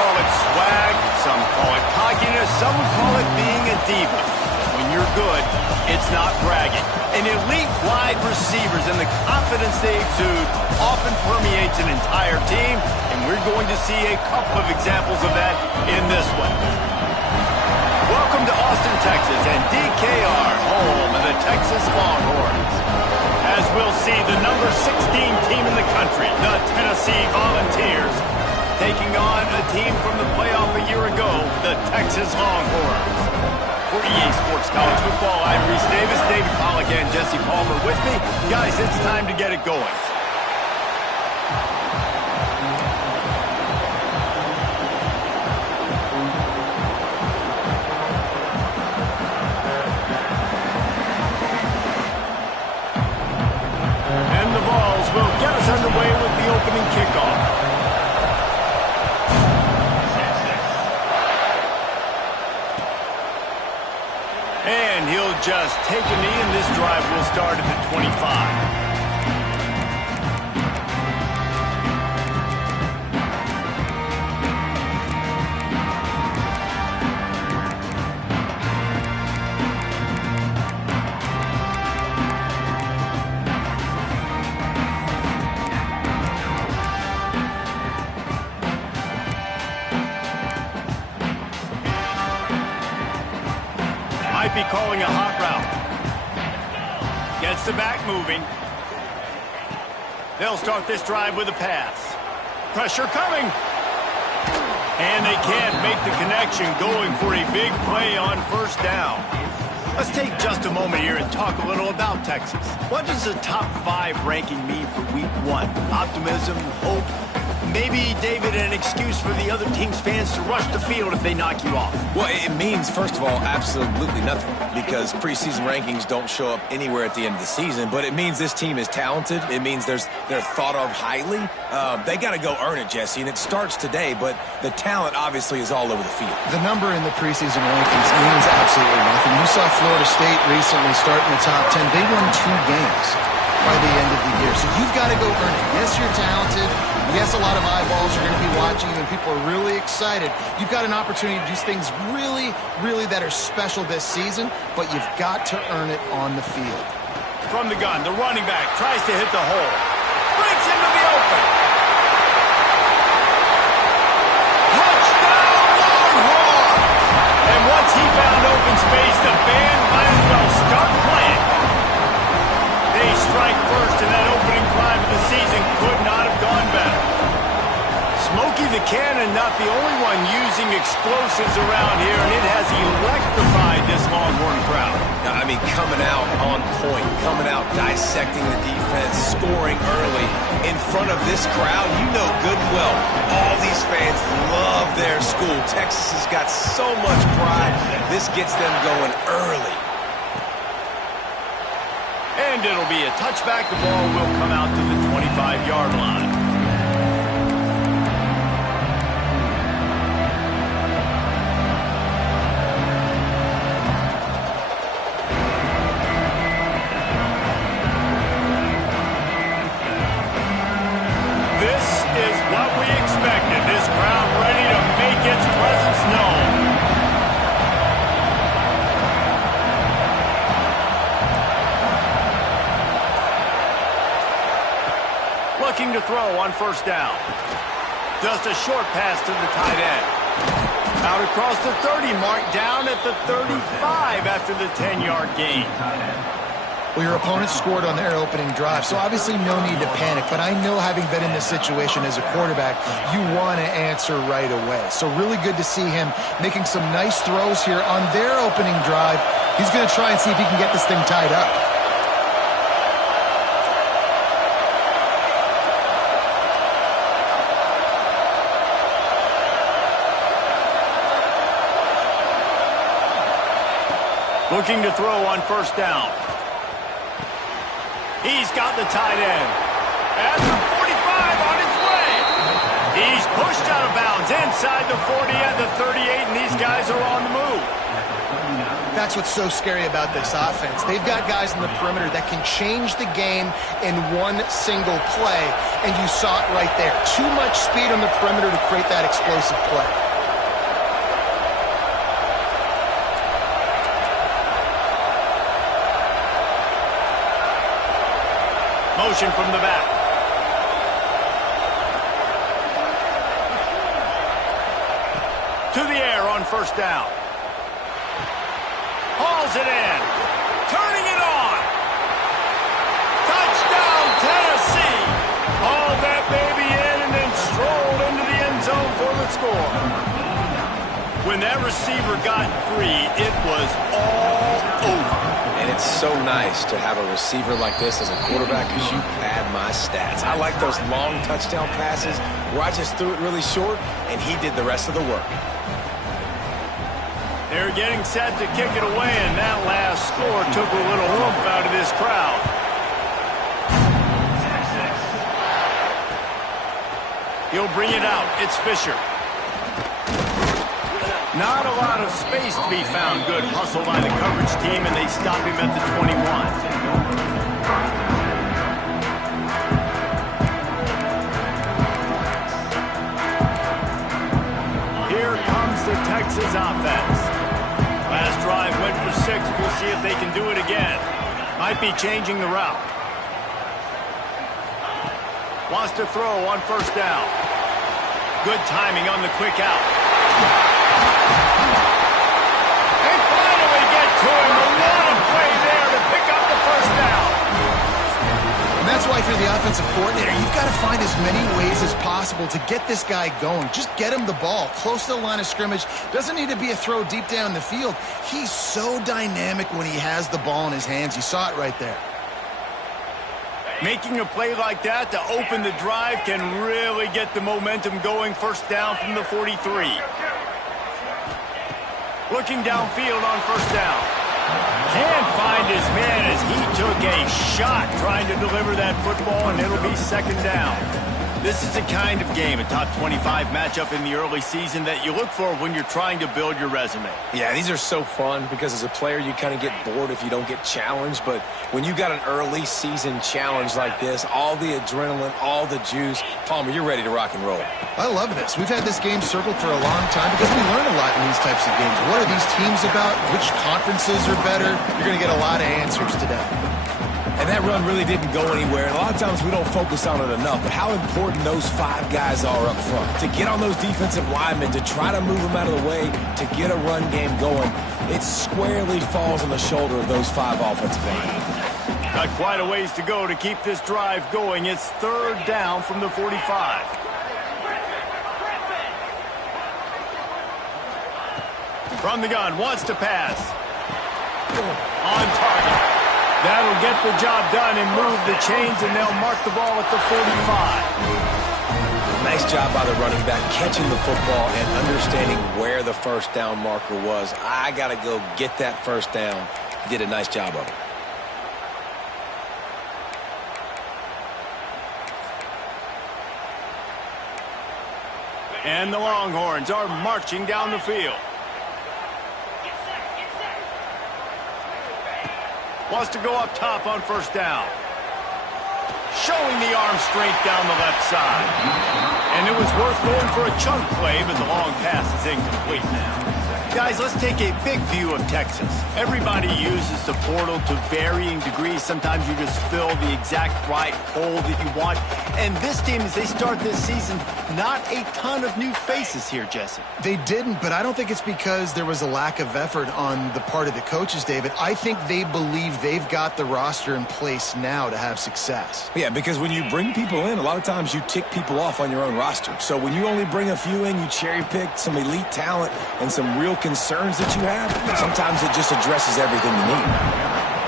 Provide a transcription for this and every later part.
call it swag, some call it cockiness, some would call it being a diva. When you're good, it's not bragging. And elite wide receivers and the confidence they exude often permeates an entire team, and we're going to see a couple of examples of that in this one. Welcome to Austin, Texas, and DKR, home of the Texas Longhorns. As we'll see, the number 16 team in the country, the Tennessee Volunteers, taking on a team from the playoff a year ago, the Texas Longhorns. For EA Sports College Football, I'm Reese Davis, David Pollack, and Jesse Palmer with me. Guys, it's time to get it going. And the Vols will get us underway with the opening kickoff. And he'll just take a knee, and this drive will start at the 25. Might be calling a hot route. Gets the back moving. They'll start this drive with a pass. Pressure coming. And they can't make the connection, going for a big play on first down. Let's take just a moment here and talk a little about Texas. What does the top 5 ranking mean for week 1? Optimism, hope, maybe, David, an excuse for the other team's fans to rush the field if they knock you off? Well, it means, first of all, absolutely nothing, because preseason rankings don't show up anywhere at the end of the season, but it means this team is talented. It means they're thought of highly. They got to go earn it, Jesse, and it starts today, but the talent obviously is all over the field. The number in the preseason rankings means absolutely nothing. You saw Florida State recently start in the top 10. They won 2 games by the end of the year. So you've got to go earn it. Yes, you're talented. Yes, a lot of eyeballs are going to be watching you, and people are really excited. You've got an opportunity to do things really, really that are special this season, but you've got to earn it on the field. From the gun, the running back tries to hit the hole. Breaks into the open. Touchdown, Longhorns! And once he found open space, the band might as well start playing. They strike first, and that opening drive of the season could not have gone better. Smokey the Cannon, not the only one using explosives around here, and it has electrified this Longhorn crowd. I mean, coming out on point, coming out dissecting the defense, scoring early in front of this crowd. You know good and well, all these fans love their school. Texas has got so much pride. This gets them going early. And it'll be a touchback. The ball will come out to the 25-yard line. This is what we expected. This crowd ready to make its presence known. Looking to throw on first down. Just a short pass to the tight end. Out across the 30 mark, down at the 35 after the 10-yard gain. Well, your opponent scored on their opening drive, so obviously no need to panic. But I know, having been in this situation as a quarterback, you want to answer right away. So really good to see him making some nice throws here on their opening drive. He's going to try and see if he can get this thing tied up. Looking to throw on first down. He's got the tight end. At the 45 on his way. He's pushed out of bounds inside the 40 and the 38, and these guys are on the move. That's what's so scary about this offense. They've got guys in the perimeter that can change the game in one single play, and you saw it right there. Too much speed on the perimeter to create that explosive play. Motion from the back. To the air on first down. Hauls it in. Turning it on. Touchdown, Tennessee. Hauled that baby in and then strolled into the end zone for the score. When that receiver got free, it was all over. And it's so nice to have a receiver like this as a quarterback because you pad my stats. I like those long touchdown passes where I just threw it really short and he did the rest of the work. They're getting set to kick it away, and that last score took a little oomph out of this crowd. He'll bring it out. It's Fisher. Not a lot of space to be found. Good hustle by the coverage team, and they stop him at the 21. Here comes the Texas offense. Last drive went for 6. We'll see if they can do it again. Might be changing the route. Wants to throw on first down. Good timing on the quick out. They finally get to him. A lot of play there to pick up the first down. And that's why if you're the offensive coordinator, you've got to find as many ways as possible to get this guy going. Just get him the ball close to the line of scrimmage. Doesn't need to be a throw deep down the field. He's so dynamic when he has the ball in his hands. You saw it right there. Making a play like that to open the drive can really get the momentum going. First down from the 43. Looking downfield on first down. Can't find his man as he took a shot trying to deliver that football, and it'll be second down. This is the kind of game, a top 25 matchup in the early season, that you look for when you're trying to build your resume. Yeah, these are so fun because as a player you kind of get bored if you don't get challenged, but when you got an early season challenge like this, all the adrenaline, all the juice, Palmer, you're ready to rock and roll. I love this. We've had this game circled for a long time because we learn a lot in these types of games. What are these teams about? Which conferences are better? You're going to get a lot of answers today. And that run really didn't go anywhere. And a lot of times we don't focus on it enough, but how important those 5 guys are up front. To get on those defensive linemen, to try to move them out of the way, to get a run game going, it squarely falls on the shoulder of those 5 offensive linemen. Got quite a ways to go to keep this drive going. It's third down from the 45. From the gun, wants to pass. On target. That'll get the job done and move the chains, and they'll mark the ball at the 45. Nice job by the running back catching the football and understanding where the first down marker was. I got to go get that first down. He did a nice job of it. And the Longhorns are marching down the field. Wants to go up top on first down. Showing the arm strength down the left side. And it was worth going for a chunk play, but the long pass is incomplete now. Guys, let's take a big view of Texas. Everybody uses the portal to varying degrees. Sometimes you just fill the exact right hole that you want. And this team, as they start this season, not a ton of new faces here, Jesse. They didn't, but I don't think it's because there was a lack of effort on the part of the coaches, David. I think they believe they've got the roster in place now to have success. Yeah, because when you bring people in, a lot of times you tick people off on your own roster. So when you only bring a few in, you cherry pick some elite talent and some real concerns that you have, sometimes it just addresses everything you need.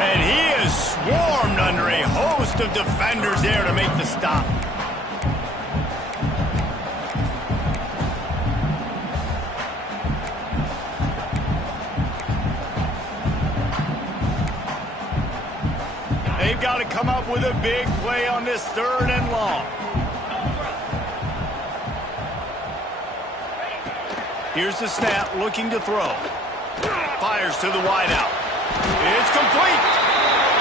And he is swarmed under a host of defenders there to make the stop. They've got to come up with a big play on this third and long. Here's the snap, looking to throw. Fires to the wideout. It's complete.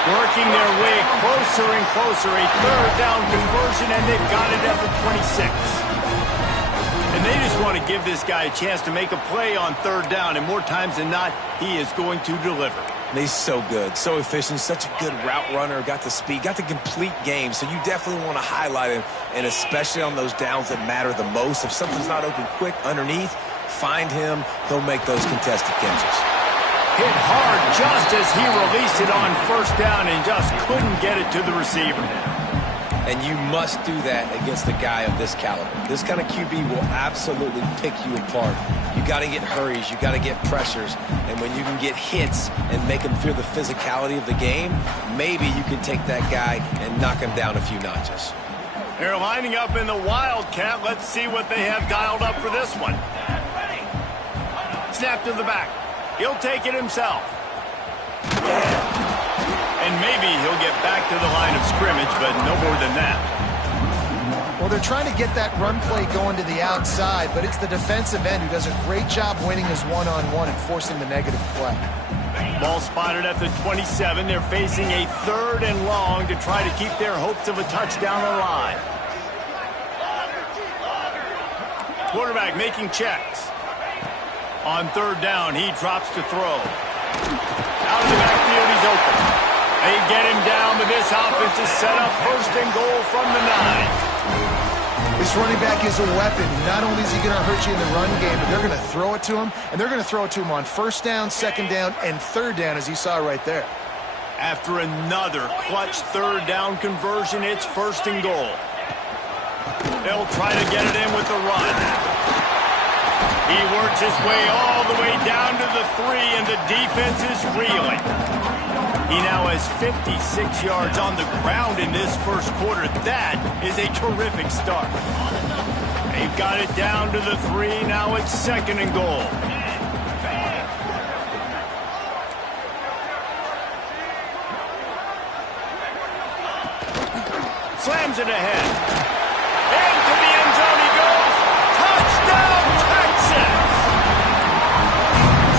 Working their way closer and closer. A third down conversion, and they've got it at the 26. And they just want to give this guy a chance to make a play on third down, and more times than not, he is going to deliver. And he's so good, so efficient, such a good route runner, got the speed, got the complete game, so you definitely want to highlight him, and especially on those downs that matter the most. If something's not open quick underneath, find him, he'll make those contested catches. Hit hard just as he released it on first down and just couldn't get it to the receiver. And you must do that against a guy of this caliber. This kind of QB will absolutely pick you apart. You got to get hurries, you got to get pressures, and when you can get hits and make him feel the physicality of the game, maybe you can take that guy and knock him down a few notches. They're lining up in the Wildcat. Let's see what they have dialed up for this one. Snap to the back. He'll take it himself. And maybe he'll get back to the line of scrimmage, but no more than that. Well, they're trying to get that run play going to the outside, but it's the defensive end who does a great job winning his one-on-one and forcing the negative play. Ball spotted at the 27. They're facing a third and long to try to keep their hopes of a touchdown alive. Quarterback making checks. On third down, he drops to throw. Out of the backfield, he's open. They get him down, but this offense is set up first and goal from the 9. This running back is a weapon. Not only is he going to hurt you in the run game, but they're going to throw it to him, and they're going to throw it to him on first down, second down, and third down, as you saw right there. After another clutch third down conversion, it's first and goal. They'll try to get it in with the run. He works his way all the way down to the 3, and the defense is reeling. He now has 56 yards on the ground in this first quarter. That is a terrific start. They've got it down to the 3. Now it's second and goal. Slams it ahead. Into the end zone he goes. Touchdown, Texas!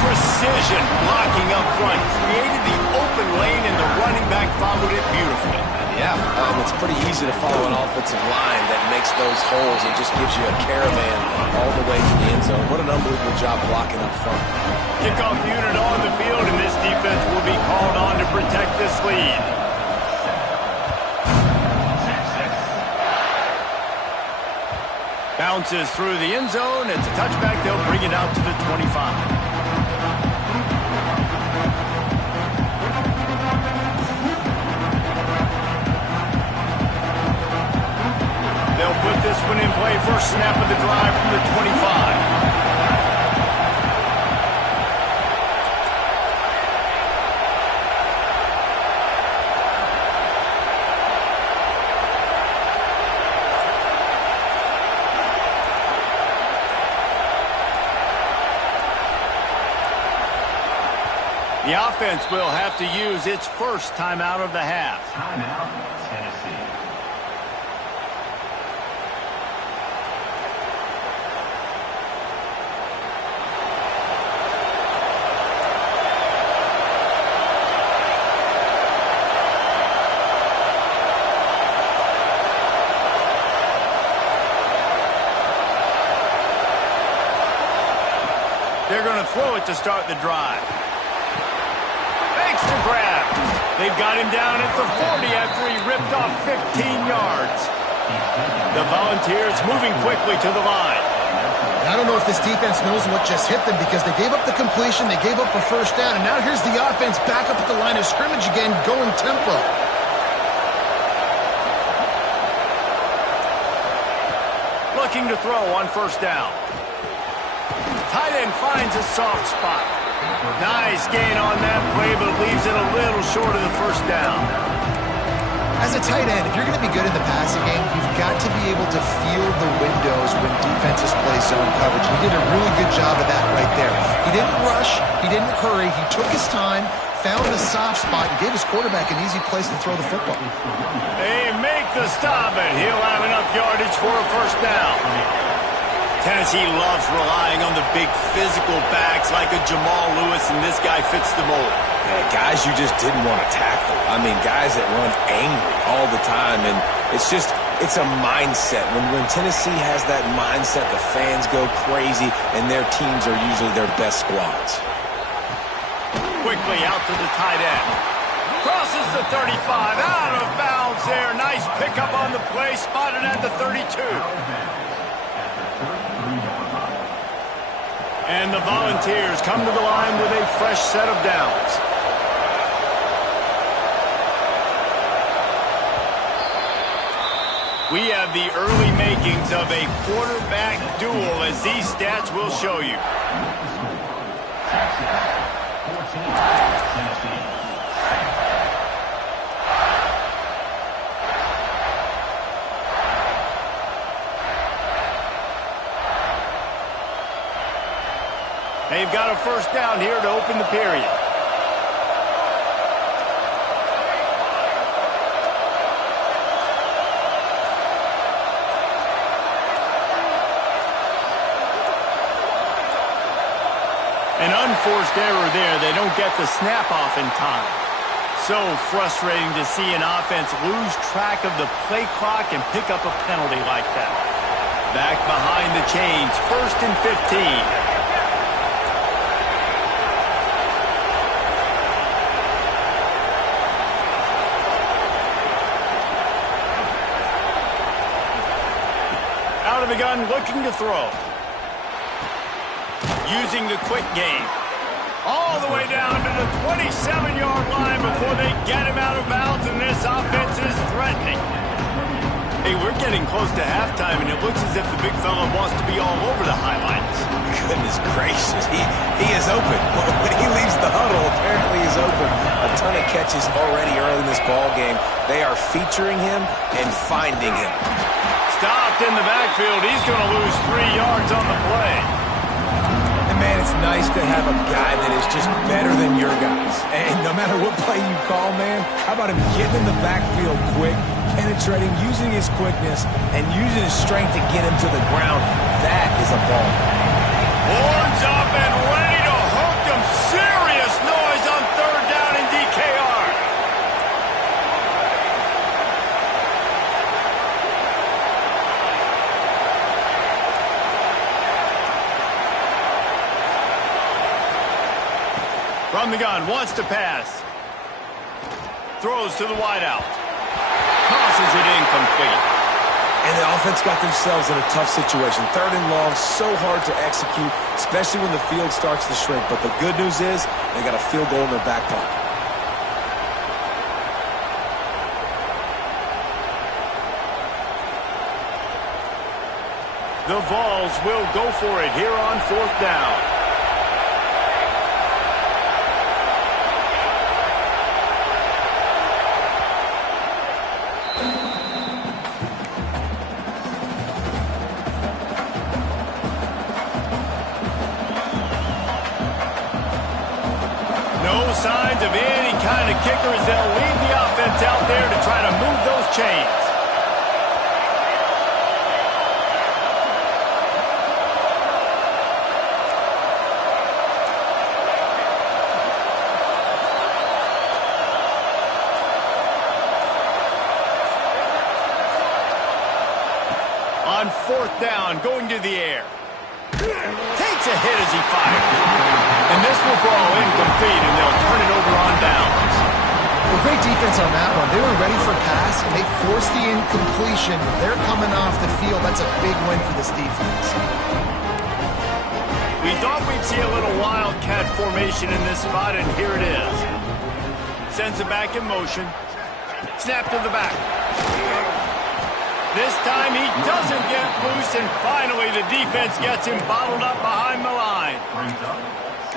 Precision blocking up front. Created the open lane, and the running back followed it beautifully. Yeah, it's pretty easy to follow an offensive line that makes those holes and just gives you a caravan all the way to the end zone. What an unbelievable job blocking up front. Kickoff unit on the field, and this defense will be called on to protect this lead. Bounces through the end zone. It's a touchback. They'll bring it out to the 25. They'll put this one in play. First snap of the drive from the 25. The offense will have to use its first timeout of the half. Timeout, Tennessee. They're going to throw it to start the drive. To grab. They've got him down at the 40 after he ripped off 15 yards. The Volunteers moving quickly to the line. I don't know if this defense knows what just hit them because they gave up the completion, they gave up a first down, and now here's the offense back up at the line of scrimmage again, going tempo. Looking to throw on first down. Tight end finds a soft spot. Nice gain on that play, but leaves it a little short of the first down. As a tight end, if you're going to be good in the passing game, you've got to be able to feel the windows when defenses play zone coverage. He did a really good job of that right there. He didn't rush. He didn't hurry. He took his time, found a soft spot, and gave his quarterback an easy place to throw the football. They make the stop, and he'll have enough yardage for a first down. Tennessee loves relying on the big physical backs like a Jamal Lewis, and this guy fits the mold. Yeah, guys you just didn't want to tackle. I mean, guys that run angry all the time, and it's a mindset. When Tennessee has that mindset, the fans go crazy, and their teams are usually their best squads. Quickly out to the tight end. Crosses the 35, out of bounds there. Nice pickup on the play, spotted at the 32. And the Volunteers come to the line with a fresh set of downs. We have the early makings of a quarterback duel, as these stats will show you. They've got a first down here to open the period. An unforced error there. They don't get the snap off in time. So frustrating to see an offense lose track of the play clock and pick up a penalty like that. Back behind the chains, 1st and 15. Out of the gun, looking to throw. Using the quick game. All the way down to the 27-yard line before they get him out of bounds, and this offense is threatening. Hey, we're getting close to halftime, and it looks as if the big fella wants to be all over the highlights. Goodness gracious, he is open. When he leaves the huddle, apparently he's open. A ton of catches already early in this ball game. They are featuring him and finding him. Stopped in the backfield. He's going to lose 3 yards on the play. And man, it's nice to have a guy that is just better than your guys. And no matter what play you call, man, how about him getting in the backfield quick, penetrating, using his quickness, and using his strength to get him to the ground? That is a ball. Horns up and ready to hook him. Serious noise on 3rd down in DKR. From the gun, wants to pass. Throws to the wideout. Tosses it incomplete. And the offense got themselves in a tough situation. 3rd and long, so hard to execute, especially when the field starts to shrink. But the good news is they got a field goal in their back pocket. The Vols will go for it here on 4th down. Signs of any kind of kickers. They'll lead the offense out there to try to move those chains. On 4th down, going to the air. Takes a hit as he fires. And this will fall incomplete, and they'll turn it over on downs. Well, great defense on that one. They were ready for pass, and they forced the incompletion. They're coming off the field. That's a big win for this defense. We thought we'd see a little wildcat formation in this spot, and here it is. Sends it back in motion. Snap to the back. This time he doesn't get loose, and finally the defense gets him bottled up behind the line.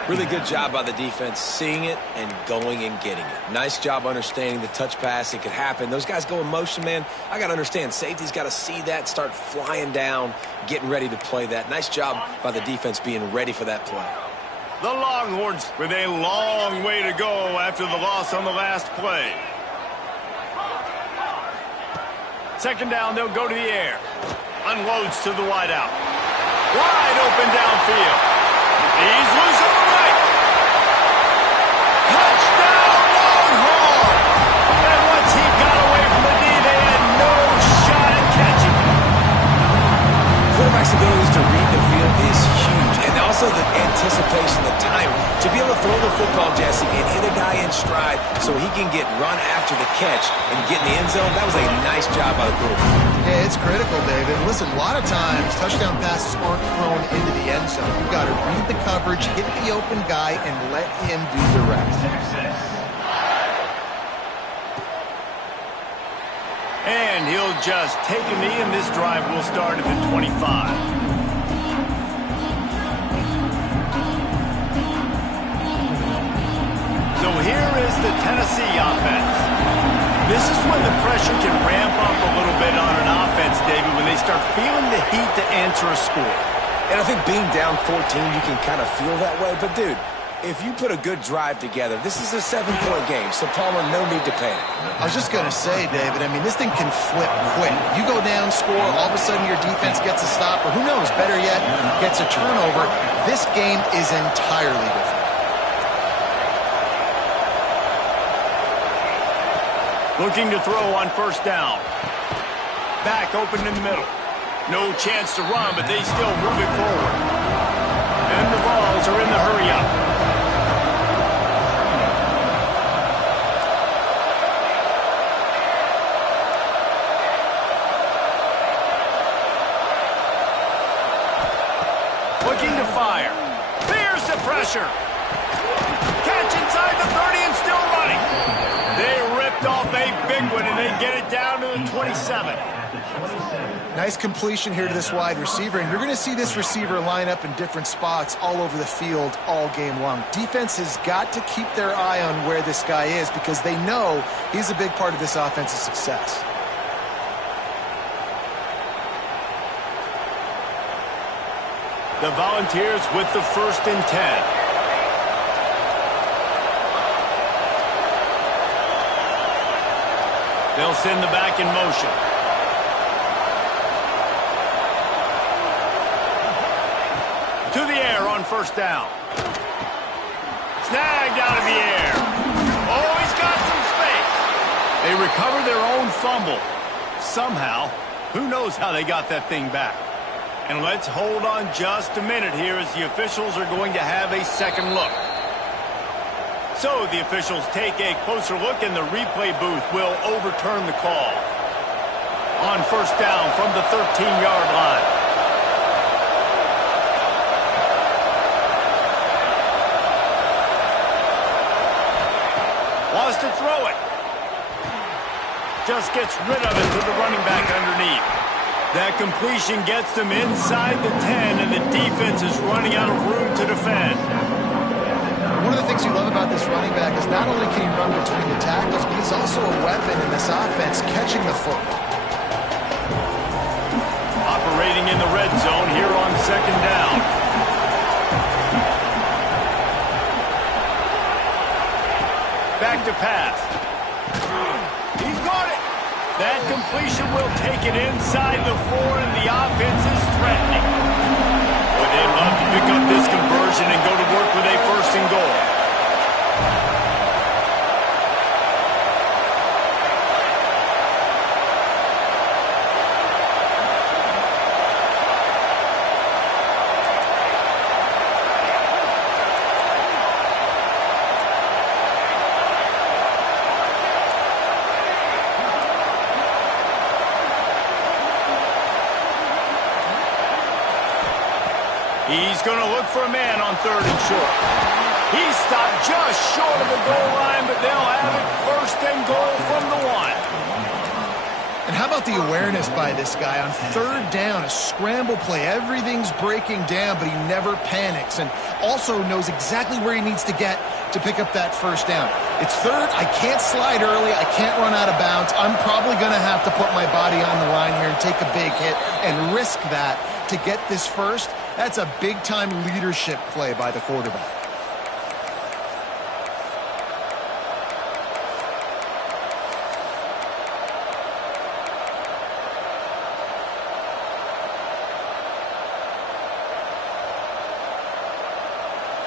Really good job by the defense, seeing it and going and getting it. Nice job understanding the touch pass. It could happen. Those guys go in motion, man. I got to understand. Safety's got to see that, start flying down, getting ready to play that. Nice job by the defense being ready for that play. The Longhorns with a long way to go after the loss on the last play. 2nd down, they'll go to the air. Unloads to the wideout. Wide open downfield. He's loose on the right. Touchdown, Longhorn! And once he got away from the D, they had no shot at catching. Quarterback's ability to read the field is huge, and also the anticipation, the time to be able to throw the football, Jesse, and hit a guy in stride so he can get run after the catch and get in the end zone. That was a nice job by the quarterback. Yeah, it's critical, David. Listen, a lot of times touchdown passes aren't thrown into the end zone. You've got to read the coverage, hit the open guy, and let him do the rest. And he'll just take a knee, and this drive will start at the 25. So here is the Tennessee offense. This is when the pressure can ramp up a little bit on an offense, David, when they start feeling the heat to answer a score. And I think being down 14, you can kind of feel that way. But, dude, if you put a good drive together, this is a 7-point game, so Palmer, no need to panic. I was just going to say, David, I mean, this thing can flip quick. You go down, score, all of a sudden your defense gets a stop, or who knows, better yet, gets a turnover. This game is entirely different. Looking to throw on first down. Back open in the middle. No chance to run, but they still move it forward. And the Vols are in the hurry-up. Looking to fire. Fears the pressure. Catch inside the 30 and still running. They ripped off a big one, and they get it down to the 27. Nice completion here to this wide receiver, and you're going to see this receiver line up in different spots all over the field all game long. Defense has got to keep their eye on where this guy is because they know he's a big part of this offense's success. The Volunteers with the 1st and 10. They'll send the back in motion. To the air on first down. Snagged out of the air. Oh, he's got some space. They recover their own fumble. Somehow, who knows how they got that thing back. And let's hold on just a minute here as the officials are going to have a second look. So the officials take a closer look, and the replay booth will overturn the call. On first down from the 13-yard line. Wants to throw it. Just gets rid of it to the running back underneath. That completion gets them inside the 10, and the defense is running out of room to defend. One of the things you love about this running back is not only can he run between the tackles, but he's also a weapon in this offense, catching the football. Operating in the red zone here on second down. Back to pass. He's got it. That completion will take it inside the 4, and the offense is threatening. But they'd love to pick up this conversion and go to work with a 1st and goal. He's going to look for a man on 3rd and short. He's stopped just short of the goal line, but they'll have it 1st and goal from the 1. And how about the awareness by this guy on 3rd down, a scramble play. Everything's breaking down, but he never panics and also knows exactly where he needs to get to pick up that 1st down. It's 3rd. I can't slide early. I can't run out of bounds. I'm probably going to have to put my body on the line here and take a big hit and risk that to get this 1st. That's a big-time leadership play by the quarterback.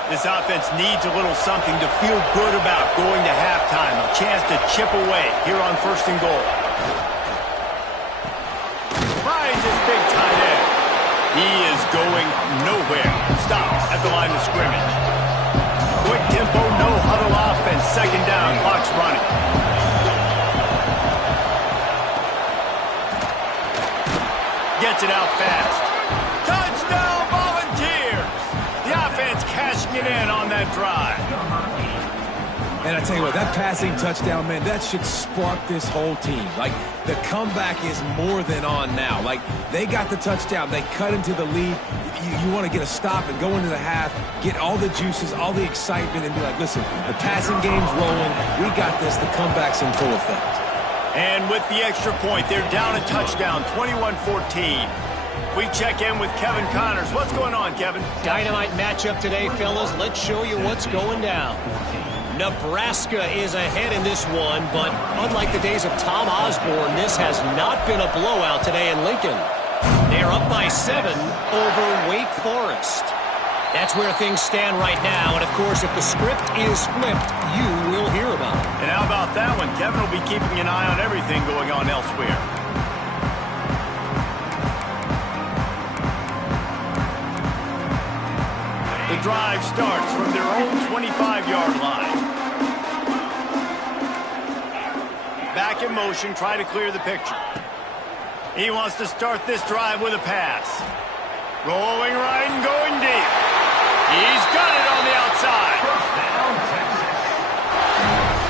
This offense needs a little something to feel good about going to halftime. A chance to chip away here on 1st and goal. Finds his big tight end. He is going nowhere. Stop at the line of scrimmage. Quick tempo, no huddle offense. 2nd down, clock's running. Gets it out fast. Touchdown Volunteers! The offense cashing it in on that drive. And I tell you what, that passing touchdown, man, that should spark this whole team. Like, the comeback is more than on now. Like, they got the touchdown. They cut into the lead. You want to get a stop and go into the half, get all the juices, all the excitement, and be like, listen, the passing game's rolling. We got this. The comeback's in full effect. And with the extra point, they're down a touchdown, 21-14. We check in with Kevin Connors. What's going on, Kevin? Dynamite matchup today, fellas. Let's show you what's going down. Nebraska is ahead in this one, but unlike the days of Tom Osborne, this has not been a blowout today in Lincoln. They're up by 7 over Wake Forest. That's where things stand right now, and of course, if the script is flipped, you will hear about it. And how about that one? Kevin will be keeping an eye on everything going on elsewhere. The drive starts from their own 25-yard line. Back in motion, try to clear the picture. He wants to start this drive with a pass. Rolling right and going deep. He's got it on the outside.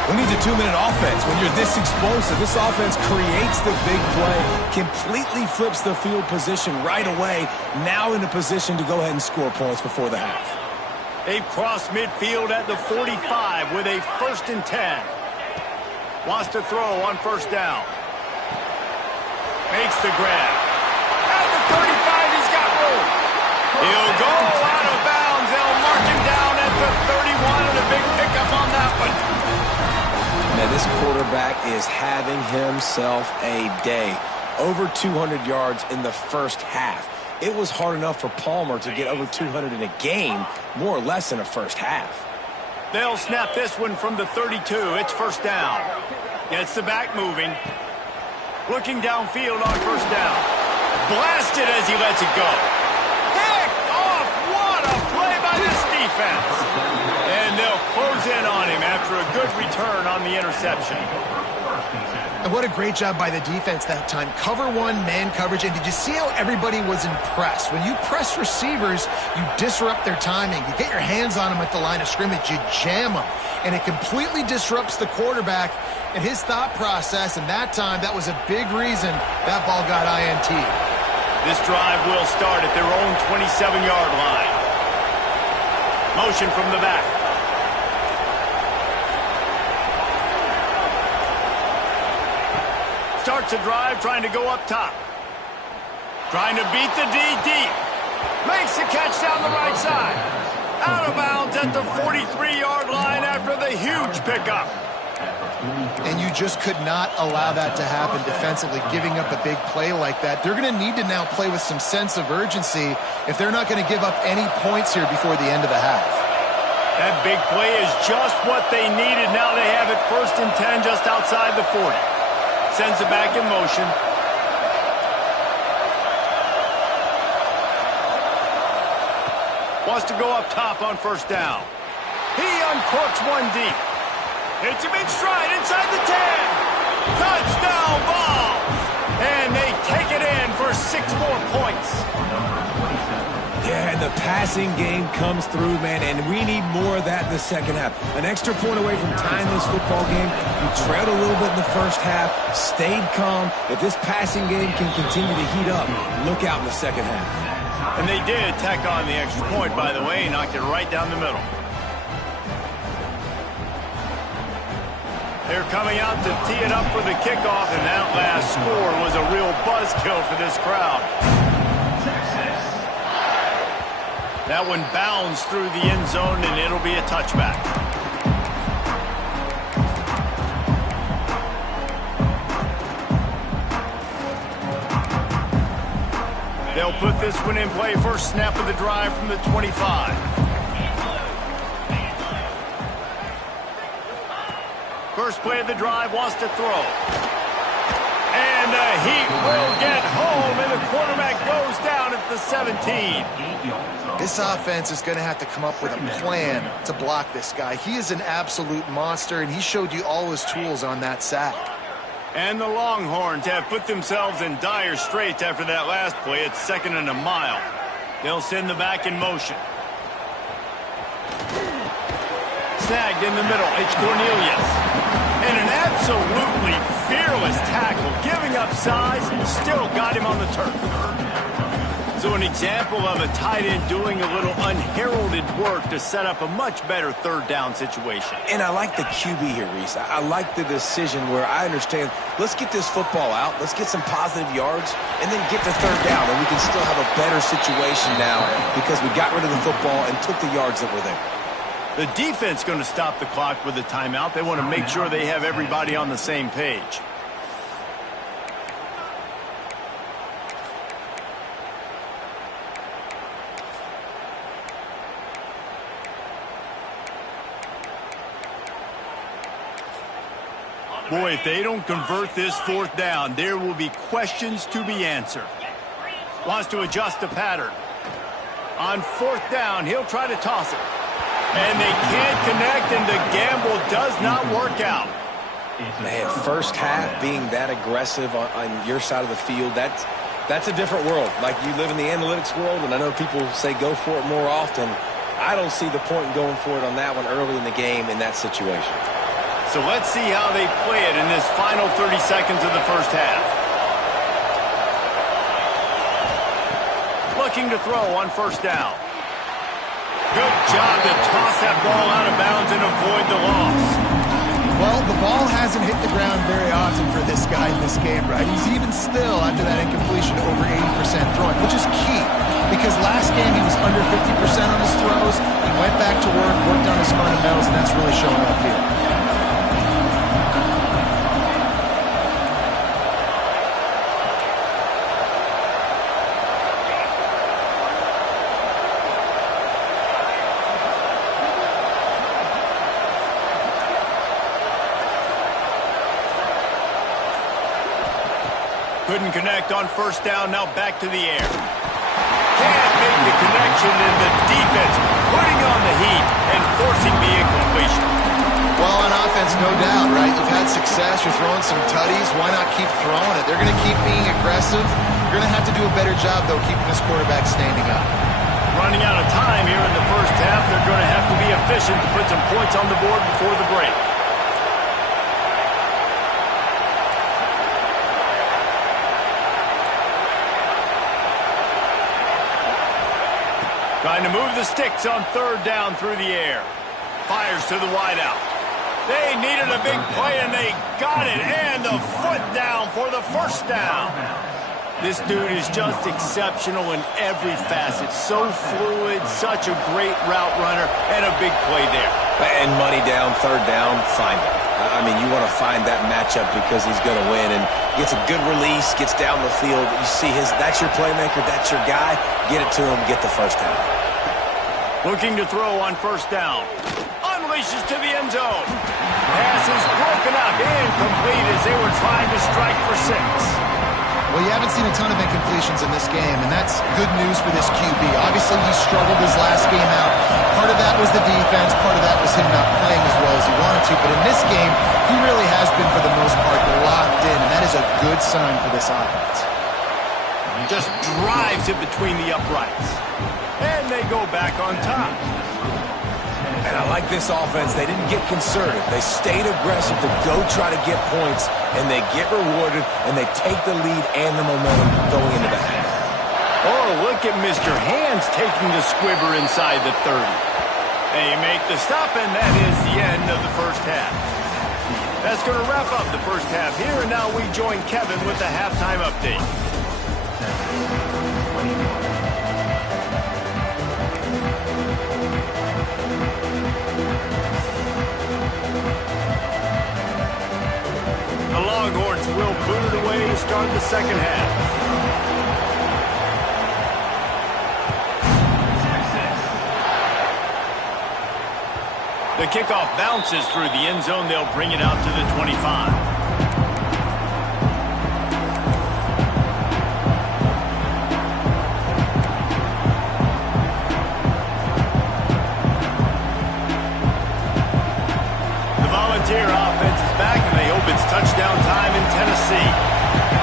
We need a 2-minute offense. When you're this explosive, this offense creates the big play, completely flips the field position right away, now in a position to go ahead and score points before the half. They've crossed midfield at the 45 with a 1st and 10. Wants to throw on 1st down. Makes the grab. At the 35, he's got room. He'll go out of bounds. They'll mark him down at the 31 and a big pickup on that one. Man, this quarterback is having himself a day. Over 200 yards in the 1st half. It was hard enough for Palmer to get over 200 in a game, more or less in a 1st half. They'll snap this one from the 32. It's 1st down. Gets the back moving. Looking downfield on 1st down. Blasted as he lets it go. Picked off. What a play by this defense. And they'll close in on him after a good return on the interception. And what a great job by the defense that time. Cover 1, man coverage. And did you see how everybody was impressed? When you press receivers, you disrupt their timing. You get your hands on them at the line of scrimmage. You jam them. And it completely disrupts the quarterback and his thought process. And that time, that was a big reason that ball got INT. This drive will start at their own 27-yard line. Motion from the back. Starts a drive trying to go up top. Trying to beat the D deep. Makes the catch down the right side. Out of bounds at the 43-yard line after the huge pickup. And you just could not allow that to happen defensively, giving up a big play like that. They're going to need to now play with some sense of urgency if they're not going to give up any points here before the end of the half. That big play is just what they needed. Now they have it 1st and 10 just outside the 40. Sends it back in motion. Wants to go up top on 1st down. He uncorks one deep. Hits him in stride inside the 10. Touchdown ball. And they take it in for 6 more points. Yeah, and the passing game comes through, man, and we need more of that in the 2nd half. An extra point away from tying this football game. We trailed a little bit in the 1st half, stayed calm. If this passing game can continue to heat up, look out in the 2nd half. And they did tack on the extra point, by the way, knocked it right down the middle. They're coming out to tee it up for the kickoff, and that last score was a real buzzkill for this crowd. That one bounds through the end zone, and it'll be a touchback. They'll put this one in play. First snap of the drive from the 25. first play of the drive, wants to throw. And the Heat will get home, and the quarterback goes down at the 17. This offense is going to have to come up with a plan to block this guy. He is an absolute monster, and he showed you all his tools on that sack. And the Longhorns have put themselves in dire straits after that last play. It's 2nd and a mile. They'll send the back in motion. Snagged in the middle. It's Cornelius. And an absolutely fearless tackle. Giving up size, still got him on the turf. So an example of a tight end doing a little unheralded work to set up a much better 3rd down situation. And I like the QB here, Reese. I like the decision where I understand, let's get this football out, let's get some positive yards, and then get the 3rd down, and we can still have a better situation now because we got rid of the football and took the yards that were there. The defense going to stop the clock with a timeout. They want to make sure they have everybody on the same page. Boy, if they don't convert this 4th down, there will be questions to be answered. Wants to adjust the pattern. On 4th down, he'll try to toss it. And they can't connect, and the gamble does not work out. Man, first half being that aggressive on your side of the field, that's a different world. Like, you live in the analytics world, and I know people say go for it more often. I don't see the point in going for it on that one early in the game in that situation. So let's see how they play it in this final 30 seconds of the first half. Looking to throw on 1st down. Good job to toss that ball out of bounds and avoid the loss. Well, the ball hasn't hit the ground very often for this guy in this game, right? He's even still, after that incompletion, over 80% throwing, which is key. Because last game he was under 50% on his throws. He went back to work, worked on his fundamentals, and that's really showing up here. Couldn't connect on 1st down, now back to the air. Can't make the connection, and the defense putting on the heat and forcing the incompletion. Well, on offense, no doubt, right? You've had success, you're throwing some tutties, why not keep throwing it? They're going to keep being aggressive. You're going to have to do a better job, though, keeping this quarterback standing up. Running out of time here in the first half, they're going to have to be efficient to put some points on the board before the break. Trying to move the sticks on 3rd down through the air. Fires to the wideout. They needed a big play, and they got it. And the foot down for the 1st down. This dude is just exceptional in every facet. So fluid, such a great route runner, and a big play there. And money down, 3rd down, find it. I mean, you want to find that matchup because he's going to win, and gets a good release, gets down the field. You see that's your playmaker, that's your guy. Get it to him, get the 1st down. Looking to throw on 1st down. Unleashes to the end zone. Pass is broken up, incomplete as they were trying to strike for 6. Well, you haven't seen a ton of incompletions in this game, and that's good news for this QB. Obviously, he struggled his last game out. Part of that was the defense. Part of that was him not playing as well as he wanted to. But in this game, he really has been, for the most part, locked in, and that is a good sign for this offense. Just drives it between the uprights. And they go back on top. And I like this offense. They didn't get conservative. They stayed aggressive to go try to get points, and they get rewarded, and they take the lead and the momentum going into the half. Oh, look at Mr. Hands taking the squibber inside the 30. They make the stop, and that is the end of the first half. That's going to wrap up the first half here, and now we join Kevin with the halftime update. The Longhorns will boot it away to start the second half. The kickoff bounces through the end zone. They'll bring it out to the 25. The Volunteer offense is back, and they hope it's touchdown time in Tennessee.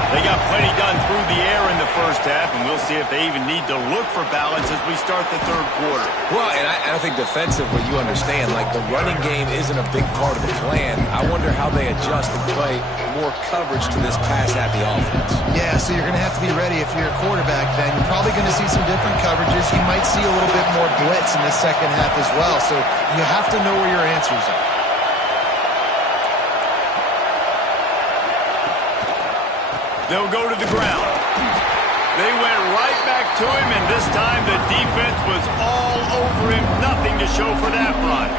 They got plenty done through the air in the first half, and we'll see if they even need to look for balance as we start the third quarter. Well, and I think defensively, you understand, like the running game isn't a big part of the plan. I wonder how they adjust and play more coverage to this pass-happy offense. Yeah, so you're going to have to be ready if you're a quarterback then. You're probably going to see some different coverages. You might see a little bit more blitz in the second half as well, so you have to know where your answers are. They'll go to the ground. They went right back to him, and this time the defense was all over him. Nothing to show for that run.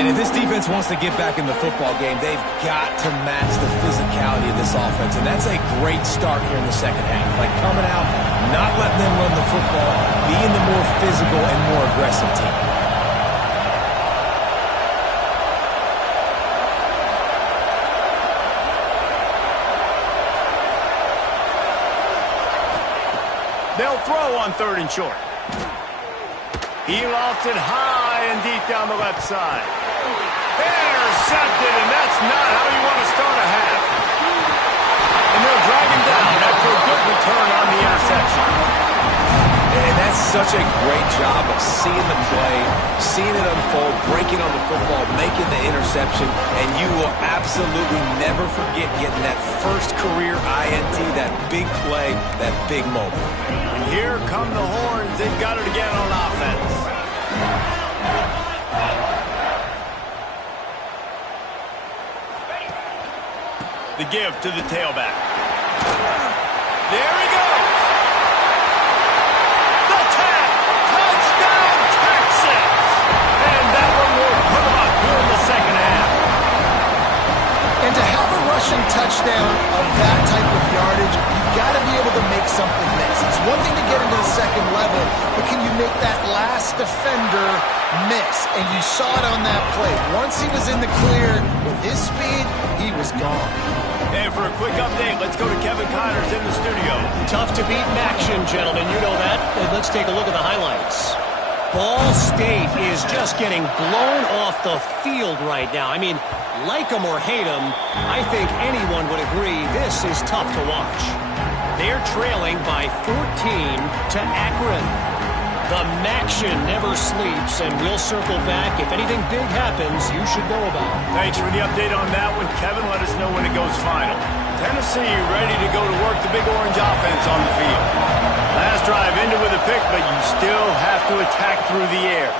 And if this defense wants to get back in the football game, they've got to match the physicality of this offense. And that's a great start here in the second half. Like coming out, not letting them run the football, being the more physical and more aggressive team. They'll throw on 3rd and short. He lofts it high and deep down the left side. Intercepted, and that's not how you want to start a half. And they'll drag him down after a good return on the interception. And that's such a great job of seeing the play, seeing it unfold, breaking on the football, making the interception, and you will absolutely never forget getting that first career INT, that big play, that big moment. And here come the horns. They've got it again on offense. The give to the tailback. There he goes. The tap. Touchdown, Texas. And that one will put them up here in the second half. And to have a rushing touchdown of that type of yardage, you've got to be able to make something miss. It's one thing to get into the second level, but can you make that last defender miss? And you saw it on that play. Once he was in the clear with his speed, he was gone. And for a quick update, let's go to Kevin Connors in the studio. Tough to beat in action, gentlemen. You know that. And let's take a look at the highlights. Ball State is just getting blown off the field right now. I mean, like them or hate them, I think anyone would agree this is tough to watch. They're trailing by 14 to Akron. The Maction never sleeps, and we'll circle back. If anything big happens, you should know about it. Thanks for the update on that one, Kevin. Let us know when it goes final. Tennessee ready to go to work the Big Orange offense on the field. Last drive ended with a pick, but you still have to attack through the air.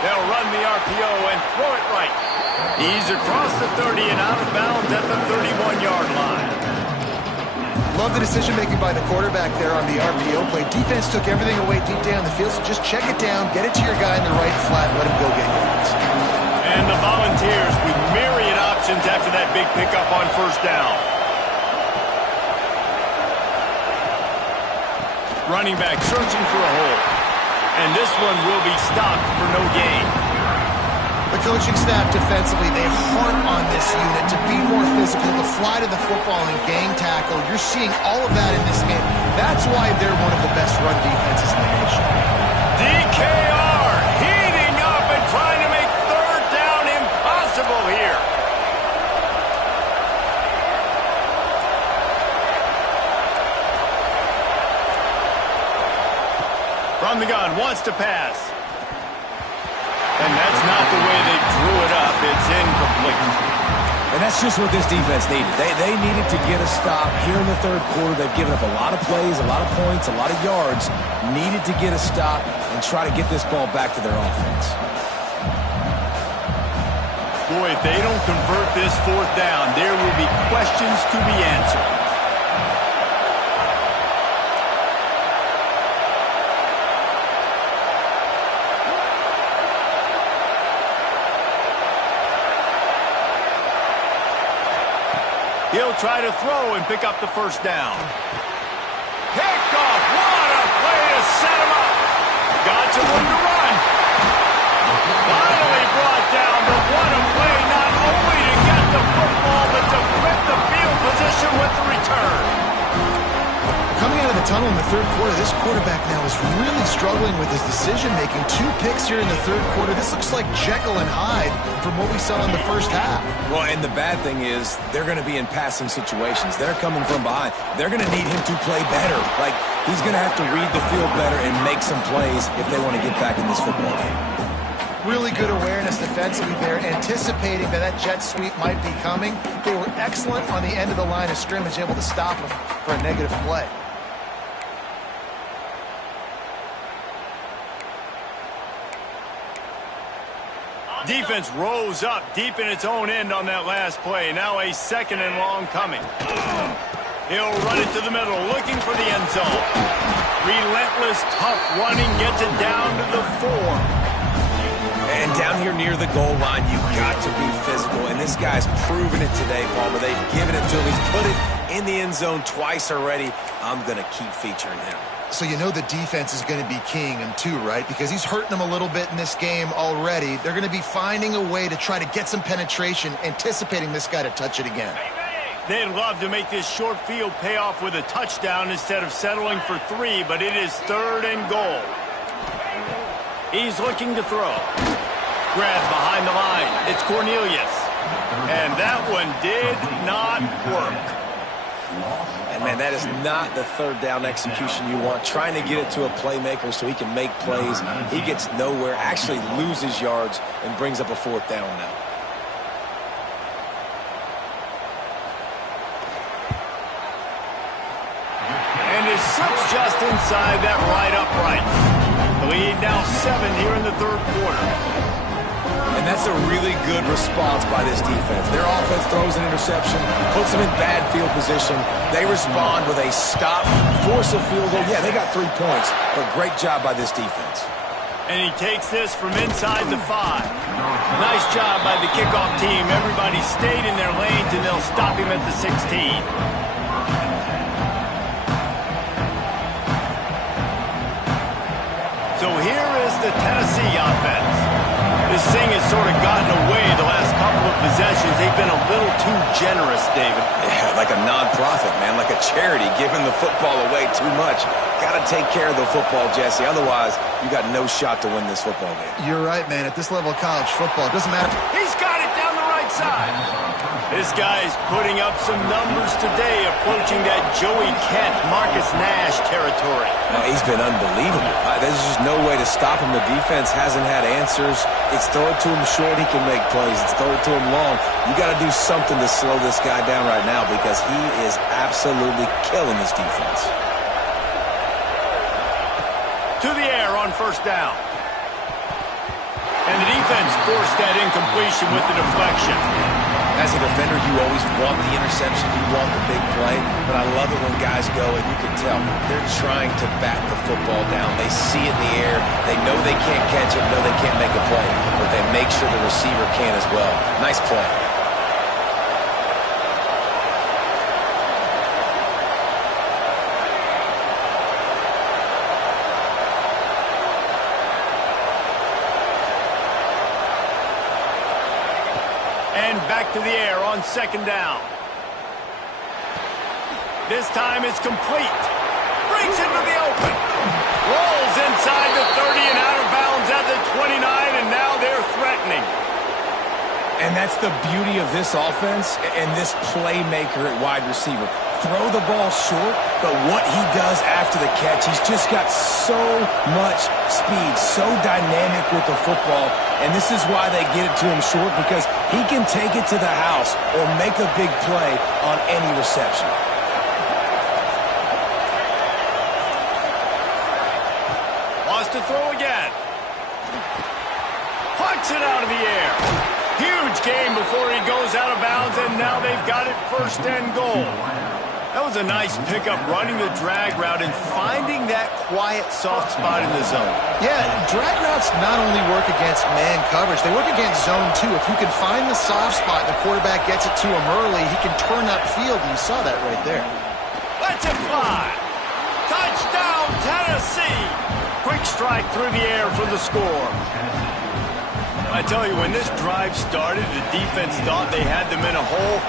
They'll run the RPO and throw it right. He's across the 30 and out of bounds at the 31-yard line. Love the decision-making by the quarterback there on the RPO play. Defense took everything away deep down the field, so just check it down, get it to your guy in the right flat, let him go get yards. And the Volunteers with myriad options after that big pickup on first down. Running back searching for a hole. And this one will be stopped for no gain. The coaching staff defensively, they harp on this unit to be more physical, to fly to the football and gang tackle. You're seeing all of that in this game. That's why they're one of the best run defenses in the nation. DKR heating up and trying to make third down impossible here. From the gun, wants to pass. And that's not the way they drew it up. It's incomplete. And that's just what this defense needed. They needed to get a stop here in the third quarter. They've given up a lot of plays, a lot of points, a lot of yards. Needed to get a stop and try to get this ball back to their offense. Boy, if they don't convert this fourth down, there will be questions to be answered. He'll try to throw and pick up the first down. Picked off. What a play to set him up. Got some room to run. tunnel in the third quarter. This quarterback now is really struggling with his decision-making. 2 picks here in the third quarter. This looks like Jekyll and Hyde from what we saw in the first half. Well, and the bad thing is they're going to be in passing situations. They're coming from behind. They're going to need him to play better. Like, he's going to have to read the field better and make some plays if they want to get back in this football game. Really good awareness defensively there, anticipating that jet sweep might be coming. They were excellent on the end of the line of scrimmage, able to stop him for a negative play. Defense rose up deep in its own end on that last play. Now a 2nd and long coming. He'll run it to the middle, looking for the end zone. Relentless, tough running gets it down to the 4. And down here near the goal line, you've got to be physical. And this guy's proven it today, Palmer. They've given it to him. He's put it in the end zone twice already. I'm going to keep featuring him. So you know the defense is going to be keying him too, right? Because he's hurting them a little bit in this game already. They're going to be finding a way to try to get some penetration, anticipating this guy to touch it again. They'd love to make this short field pay off with a touchdown instead of settling for 3, but it is 3rd and goal. He's looking to throw. Grab behind the line. It's Cornelius. And that one did not work. And, man, that is not the third down execution you want. Trying to get it to a playmaker so he can make plays. He gets nowhere, actually loses yards, and brings up a 4th down now. And it slips just inside that right upright. The lead now 7 here in the third quarter. And that's a really good response by this defense. Their offense throws an interception, puts them in bad field position. They respond with a stop, force a field goal. Yeah, they got 3 points, but great job by this defense. And he takes this from inside the 5. Nice job by the kickoff team. Everybody stayed in their lanes, and they'll stop him at the 16. So here is the Tennessee offense. This thing has sort of gotten away the last couple of possessions. They've been a little too generous, David. Yeah, like a non-profit, man, like a charity, giving the football away too much. Got to take care of the football, Jesse. Otherwise, you got no shot to win this football game. You're right, man. At this level of college football, it doesn't matter. He's got it down the right side. This guy's putting up some numbers today, approaching that Joey Kent, Marcus Nash territory. He's been unbelievable. There's just no way to stop him. The defense hasn't had answers. It's throw it to him short, he can make plays. It's throw it to him long. You got to do something to slow this guy down right now because he is absolutely killing this defense. To the air on 1st down. And the defense forced that incompletion with the deflection. As a defender, you always want the interception. You want the big play. But I love it when guys go, and you can tell they're trying to bat the football down. They see it in the air. They know they can't catch it, know they can't make a play. But they make sure the receiver can as well. Nice play. Back to the air on 2nd down. This time it's complete. Breaks into the open. Rolls inside the 30 and out of bounds at the 29, and now they're threatening. And that's the beauty of this offense and this playmaker at wide receiver. Throw the ball short, but what he does after the catch, he's just got so much speed, so dynamic with the football, and this is why they get it to him short, because he can take it to the house or make a big play on any reception. Wants to throw again. Puts it out of the air. Huge game before he goes out of bounds, and now they've got it 1st and goal. That was a nice pickup, running the drag route and finding that quiet, soft spot in the zone. Yeah, drag routes not only work against man coverage, they work against zone too. If you can find the soft spot and the quarterback gets it to him early, he can turn upfield, and you saw that right there. Let's it fly. Touchdown, Tennessee. Quick strike through the air for the score. I tell you, when this drive started, the defense thought they had them in a hole.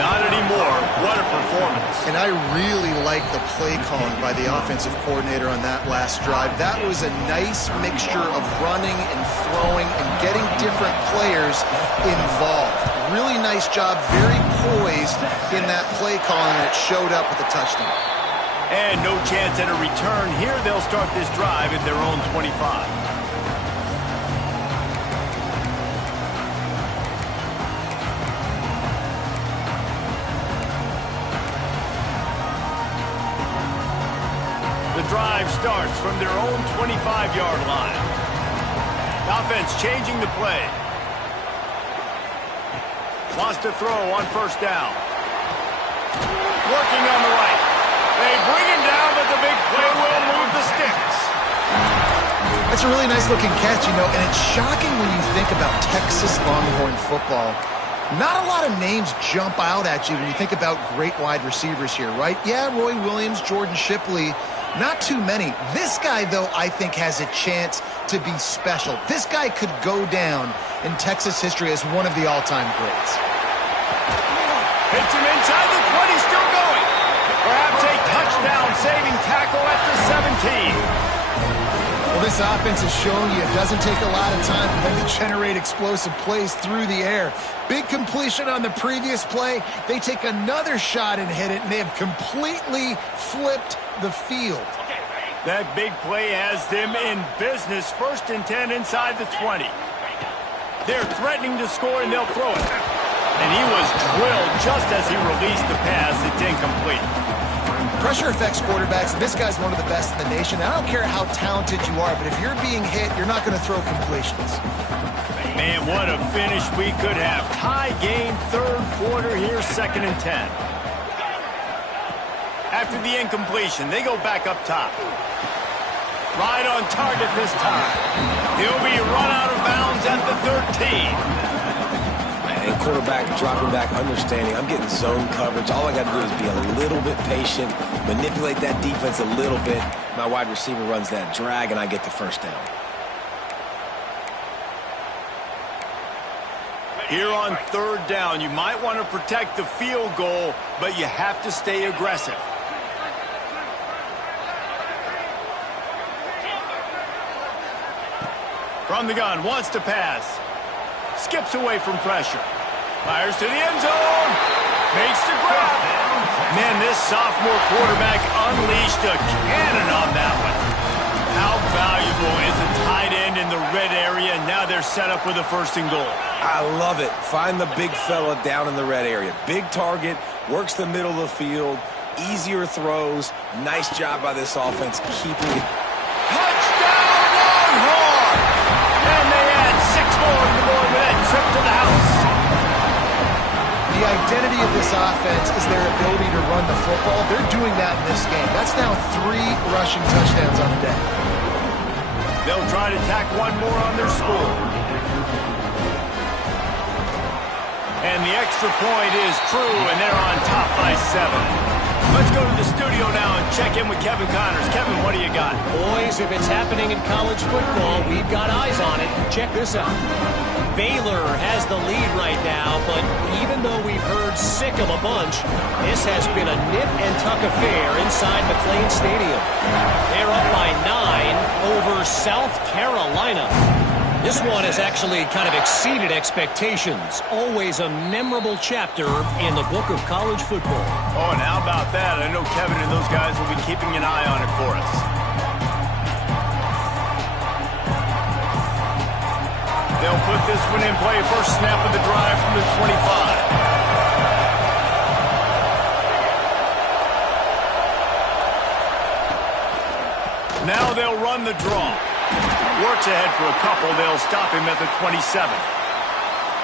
Not anymore. What a performance. And I really like the play calling by the offensive coordinator on that last drive. That was a nice mixture of running and throwing and getting different players involved. Really nice job, very poised in that play calling, and it showed up with a touchdown. And no chance at a return. Here they'll start this drive at their own 25. The drive starts from their own 25-yard line. Offense changing the play. Wants to throw on first down. Working on the right. They bring him down, but the big play will move the sticks. That's a really nice-looking catch, and it's shocking when you think about Texas Longhorn football. Not a lot of names jump out at you when you think about great wide receivers here, right? Yeah, Roy Williams, Jordan Shipley, not too many. This guy, though, I think has a chance to be special. This guy could go down in Texas history as one of the all-time greats. Hits him inside the 20, still going. Perhaps a touchdown-saving tackle at the 17. Well, this offense has shown you it doesn't take a lot of time for them to generate explosive plays through the air. Big completion on the previous play. They take another shot and hit it, and they have completely flipped the field. That big play has them in business. 1st and 10 inside the 20. They're threatening to score, and they'll throw it. And he was drilled just as he released the pass. It's incomplete. Pressure affects quarterbacks, and this guy's one of the best in the nation. I don't care how talented you are, but if you're being hit, you're not going to throw completions. Man, what a finish we could have. Tie game, 3rd quarter here, 2nd and 10. After the incompletion, they go back up top. Right on target this time. He'll be run out of bounds at the 13. And quarterback dropping back, understanding I'm getting zone coverage. All I got to do is be a little bit patient, manipulate that defense a little bit. My wide receiver runs that drag, and I get the first down. Here on 3rd down, you might want to protect the field goal, but you have to stay aggressive. From the gun, wants to pass. Skips away from pressure. Fires to the end zone. Makes the grab. Man, this sophomore quarterback unleashed a cannon on that one. How valuable is a tight end in the red area? Now they're set up with a 1st and goal. I love it. Find the big fella down in the red area. Big target, works the middle of the field, easier throws. Nice job by this offense keeping it. Touchdown, Longhorn! And they add 6 more to the board with that trip to the house. The identity of this offense is their ability to run the football. They're doing that in this game. That's now 3 rushing touchdowns on the day. They'll try to tack one more on their score. And the extra point is true, and they're on top by 7. Let's go to the studio now and check in with Kevin Connors. Kevin, what do you got? Boys, if it's happening in college football, we've got eyes on it. Check this out. Baylor has the lead right now, but even though we've heard sick of a bunch, this has been a nip-and-tuck affair inside McLean Stadium. They're up by 9 over South Carolina. This one has actually kind of exceeded expectations. Always a memorable chapter in the book of college football. Oh, and how about that? I know Kevin and those guys will be keeping an eye on it for us. They'll put this one in play. First snap of the drive from the 25. Now they'll run the draw. Works ahead for a couple. They'll stop him at the 27.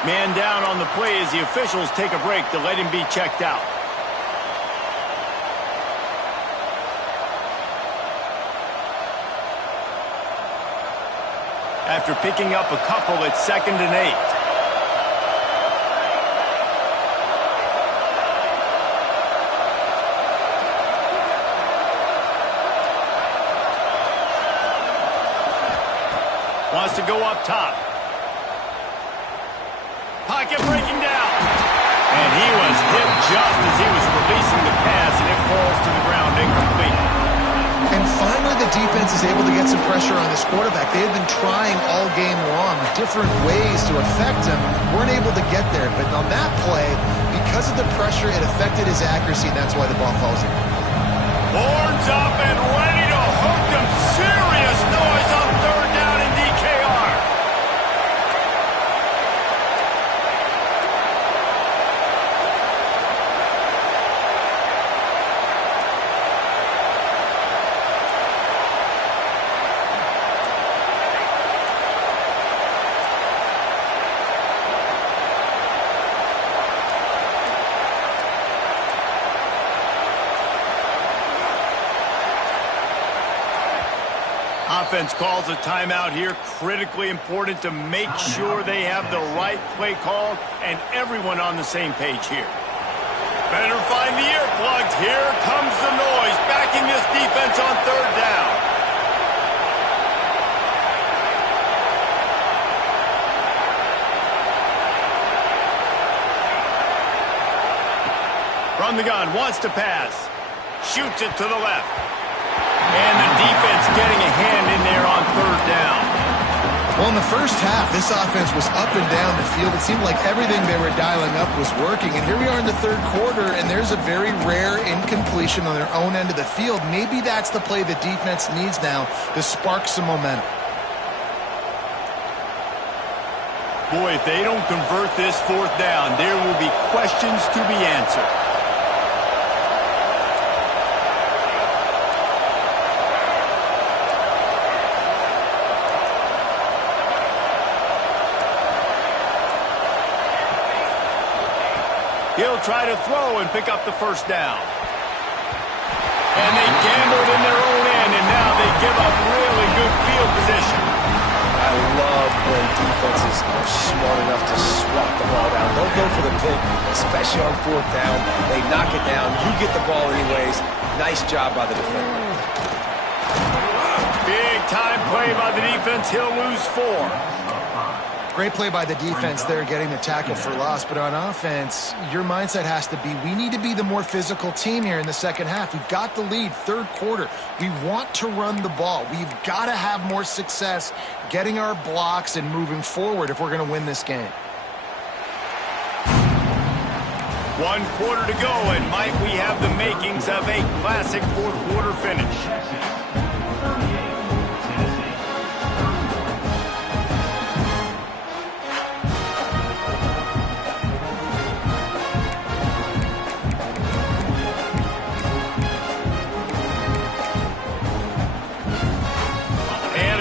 Man down on the play as the officials take a break to let him be checked out. After picking up a couple, it's 2nd and 8. Wants to go up top. Pocket breaking down. And he was hit just as he was releasing the pass, and it falls to the ground incomplete. And finally, the defense is able to get some pressure on this quarterback. They had been trying all game long different ways to affect him. Weren't able to get there. But on that play, because of the pressure, it affected his accuracy, and that's why the ball falls in. Horns up and ready to hook them. Serious noise on third down in DKR. Offense calls a timeout here. Critically important to make sure they have the right play called and everyone on the same page here. Better find the earplugs. Here comes the noise, backing this defense on third down. From the gun, wants to pass. Shoots it to the left. And the defense getting a hand in there on third down. Well, in the first half, this offense was up and down the field. It seemed like everything they were dialing up was working. And here we are in the third quarter, and there's a very rare incompletion on their own end of the field. Maybe that's the play the defense needs now to spark some momentum. Boy, if they don't convert this fourth down, there will be questions to be answered. He'll try to throw and pick up the first down. And they gambled in their own end, and now they give up really good field position. I love when defenses are smart enough to swat the ball down. Don't go for the pick, especially on fourth down. They knock it down. You get the ball anyways. Nice job by the defender. Big time play by the defense. He'll lose 4. Great play by the defense there, getting the tackle for loss. But on offense, your mindset has to be, we need to be the more physical team here in the second half. We've got the lead, third quarter. We want to run the ball. We've got to have more success getting our blocks and moving forward if we're going to win this game. 1 quarter to go, and might we have the makings of a classic fourth quarter finish.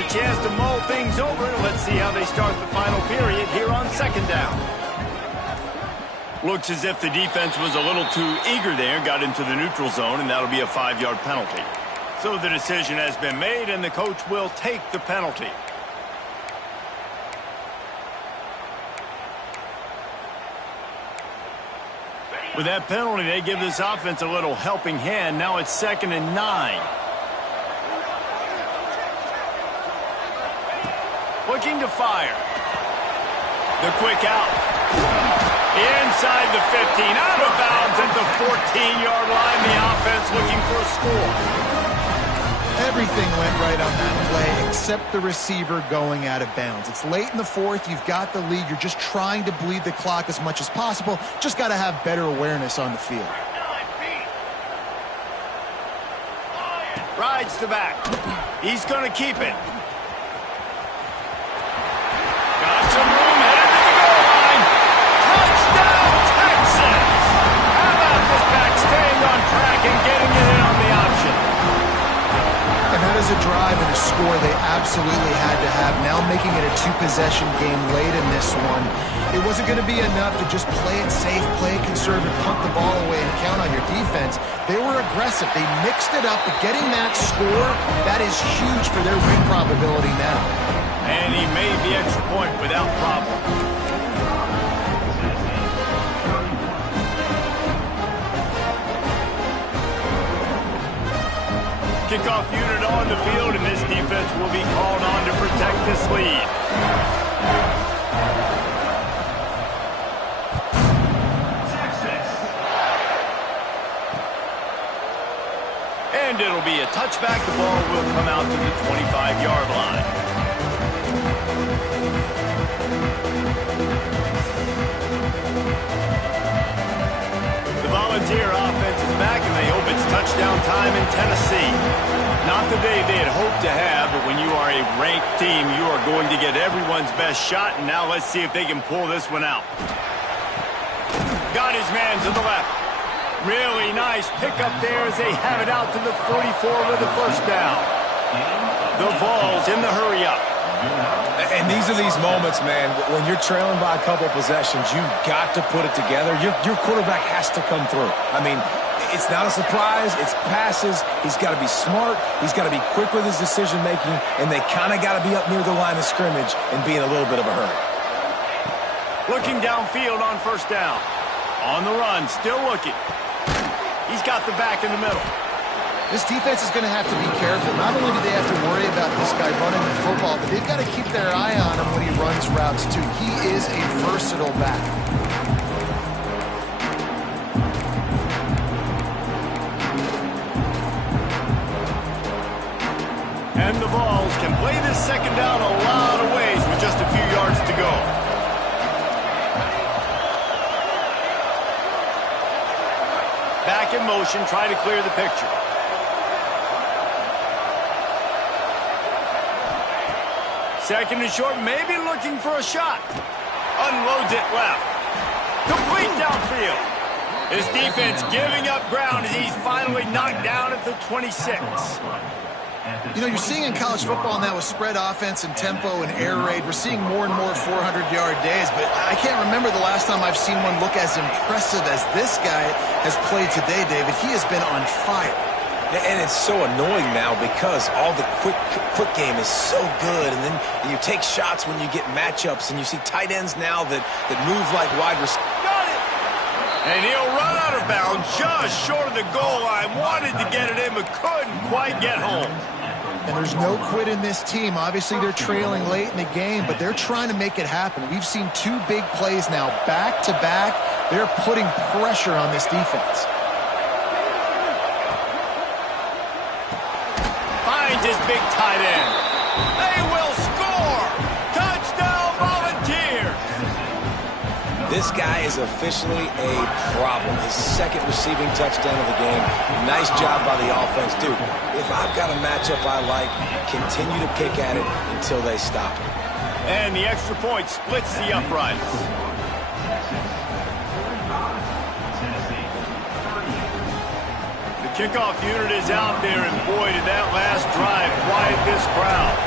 Chance to mull things over. Let's see how they start the final period here on second down. Looks as if the defense was a little too eager there, got into the neutral zone, and that'll be a 5-yard penalty. So the decision has been made, and the coach will take the penalty. With that penalty, they give this offense a little helping hand. Now it's 2nd and 9. Looking to fire. The quick out. Inside the 15. Out of bounds at the 14-yard line. The offense looking for a score. Everything went right on that play except the receiver going out of bounds. It's late in the fourth. You've got the lead. You're just trying to bleed the clock as much as possible. Just got to have better awareness on the field. Rides the back. He's going to keep it. Got some room, headed to the goal line. Touchdown, Texans! How about this back staying on track and getting it in on the option? And that is a drive and a score they absolutely had to have. Now making it a 2-possession game late in this one. It wasn't going to be enough to just play it safe, play it conservative, punt the ball away, and count on your defense. They were aggressive. They mixed it up, but getting that score, that is huge for their win probability now. And he made the extra point without problem. Kickoff unit on the field, and this defense will be called on to protect this lead. And it'll be a touchback. The ball will come out to the 25-yard line. The Volunteer offense is back, and they hope it's touchdown time in Tennessee. Not the day they had hoped to have, but when you are a ranked team, you are going to get everyone's best shot, and now let's see if they can pull this one out. Got his man to the left. Really nice pickup there as they have it out to the 44 with the first down. The Vols in the hurry up. And these are these moments, man, when you're trailing by a couple possessions, you've got to put it together. Your quarterback has to come through. I mean, it's not a surprise. It's passes. He's got to be smart. He's got to be quick with his decision-making, and they kind of got to be up near the line of scrimmage and be in a little bit of a hurry. Looking downfield on first down. On the run, still looking. He's got the back in the middle. This defense is going to have to be careful. Not only do they have to worry about this guy running the football, but they've got to keep their eye on him when he runs routes, too. He is a versatile back. And the Vols can play this second down a lot of ways with just a few yards to go. Back in motion, try to clear the picture. Second and short, maybe looking for a shot. Unloads it left. Complete downfield. His defense giving up ground as he's finally knocked down at the 26. You know, you're seeing in college football now with spread offense and tempo and air raid, we're seeing more and more 400-yard days, but I can't remember the last time I've seen one look as impressive as this guy has played today, David. He has been on fire. And it's so annoying now because all the quick game is so good, and then you take shots when you get matchups, and you see tight ends now that move like wide receivers. Got it! And he'll run out of bounds just short of the goal line. Wanted to get it in, but couldn't quite get home. And there's no quit in this team. Obviously, they're trailing late in the game, but they're trying to make it happen. We've seen two big plays now, back-to-back. They're putting pressure on this defense. Finds his big tight end. They will score! Touchdown, Volunteers! This guy is officially a problem. His second receiving touchdown of the game. Nice job by the offense. Dude, if I've got a matchup I like, continue to pick at it until they stop it. And the extra point splits the uprights. The kickoff unit is out there, and boy, did that last drive quiet this crowd.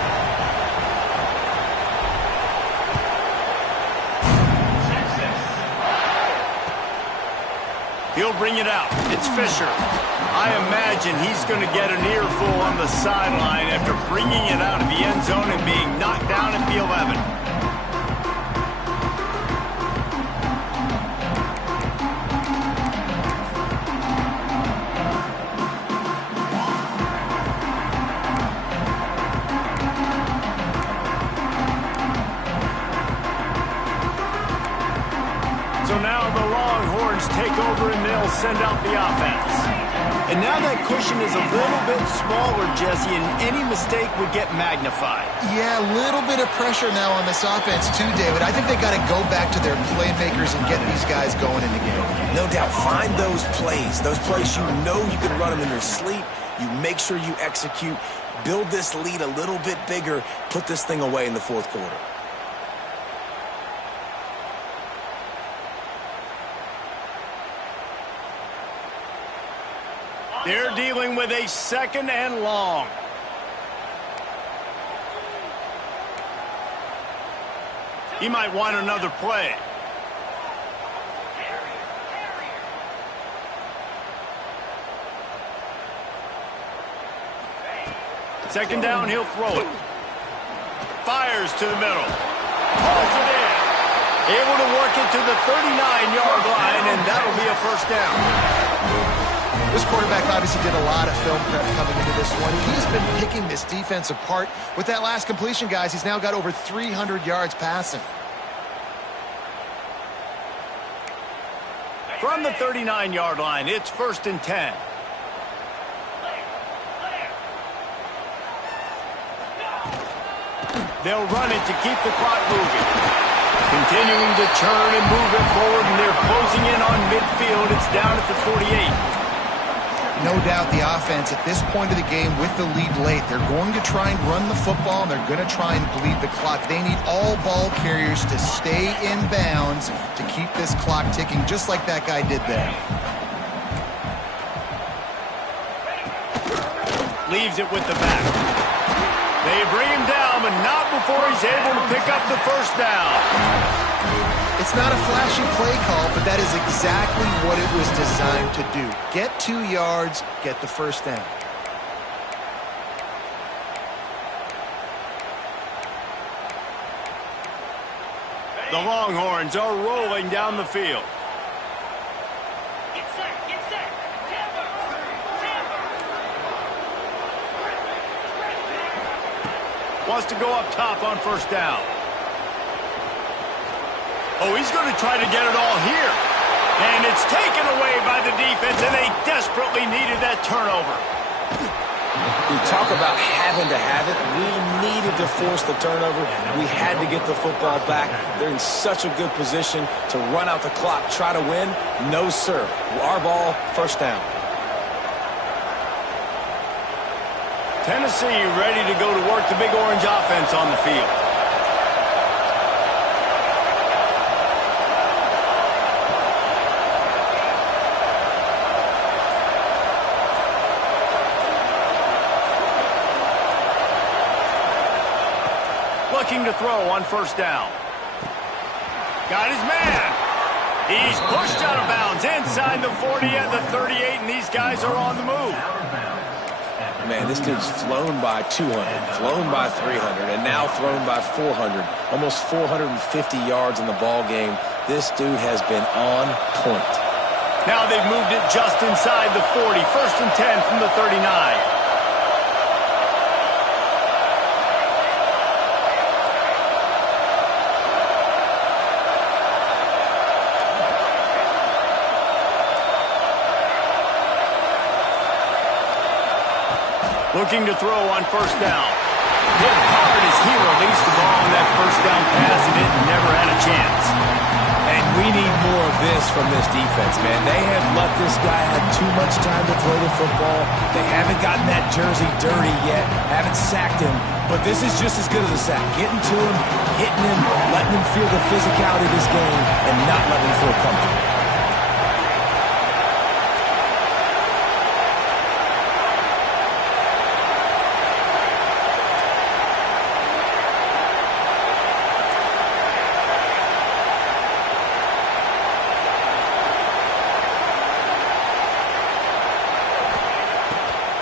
He'll bring it out. It's Fisher. I imagine he's going to get an earful on the sideline after bringing it out of the end zone and being knocked down at the 11. So now the Longhorns take over and they'll send out the offense. And now that cushion is a little bit smaller, Jesse, and any mistake would get magnified. Yeah, a little bit of pressure now on this offense too, David. I think they got to go back to their playmakers and get these guys going in the game. No doubt, find those plays you know you can run them in your sleep. You make sure you execute, build this lead a little bit bigger, put this thing away in the fourth quarter. They're dealing with a second and long. He might want another play. Second down, he'll throw it. Fires to the middle. Pulls it in. Able to work it to the 39-yard line, and that'll be a first down. This quarterback obviously did a lot of film prep coming into this one. He's been picking this defense apart. With that last completion, guys, he's now got over 300 yards passing. From the 39-yard line, it's 1st and 10. They'll run it to keep the clock moving. Continuing to turn and move it forward, and they're closing in on midfield. It's down at the 48. No doubt the offense at this point of the game with the lead late, they're going to try and run the football, and they're going to try and bleed the clock. They need all ball carriers to stay in bounds to keep this clock ticking, just like that guy did there. Leaves it with the back. They bring him down, but not before he's able to pick up the first down. It's not a flashy play call, but that is exactly what it was designed to do. Get 2 yards, get the first down. The Longhorns are rolling down the field. Get set, get set. Tampa, Tampa. Wants to go up top on first down. Oh, he's going to try to get it all here. And it's taken away by the defense, and they desperately needed that turnover. We talk about having to have it. We needed to force the turnover. We had to get the football back. They're in such a good position to run out the clock, try to win. No, sir. Our ball, first down. Tennessee ready to go to work the Big Orange offense on the field. Looking to throw on first down. Got his man. He's pushed out of bounds inside the 40 and the 38, and these guys are on the move. Man, this dude's flown by 200, flown by 300, and now thrown by 400. Almost 450 yards in the ball game. This dude has been on point. Now they've moved it just inside the 40. First and 10 from the 39. Looking to throw on first down. Hit hard as he released the ball on that first down pass, and it never had a chance. And we need more of this from this defense, man. They have let this guy have too much time to throw the football. They haven't gotten that jersey dirty yet, haven't sacked him. But this is just as good as a sack. Getting to him, hitting him, letting him feel the physicality of this game, and not letting him feel comfortable.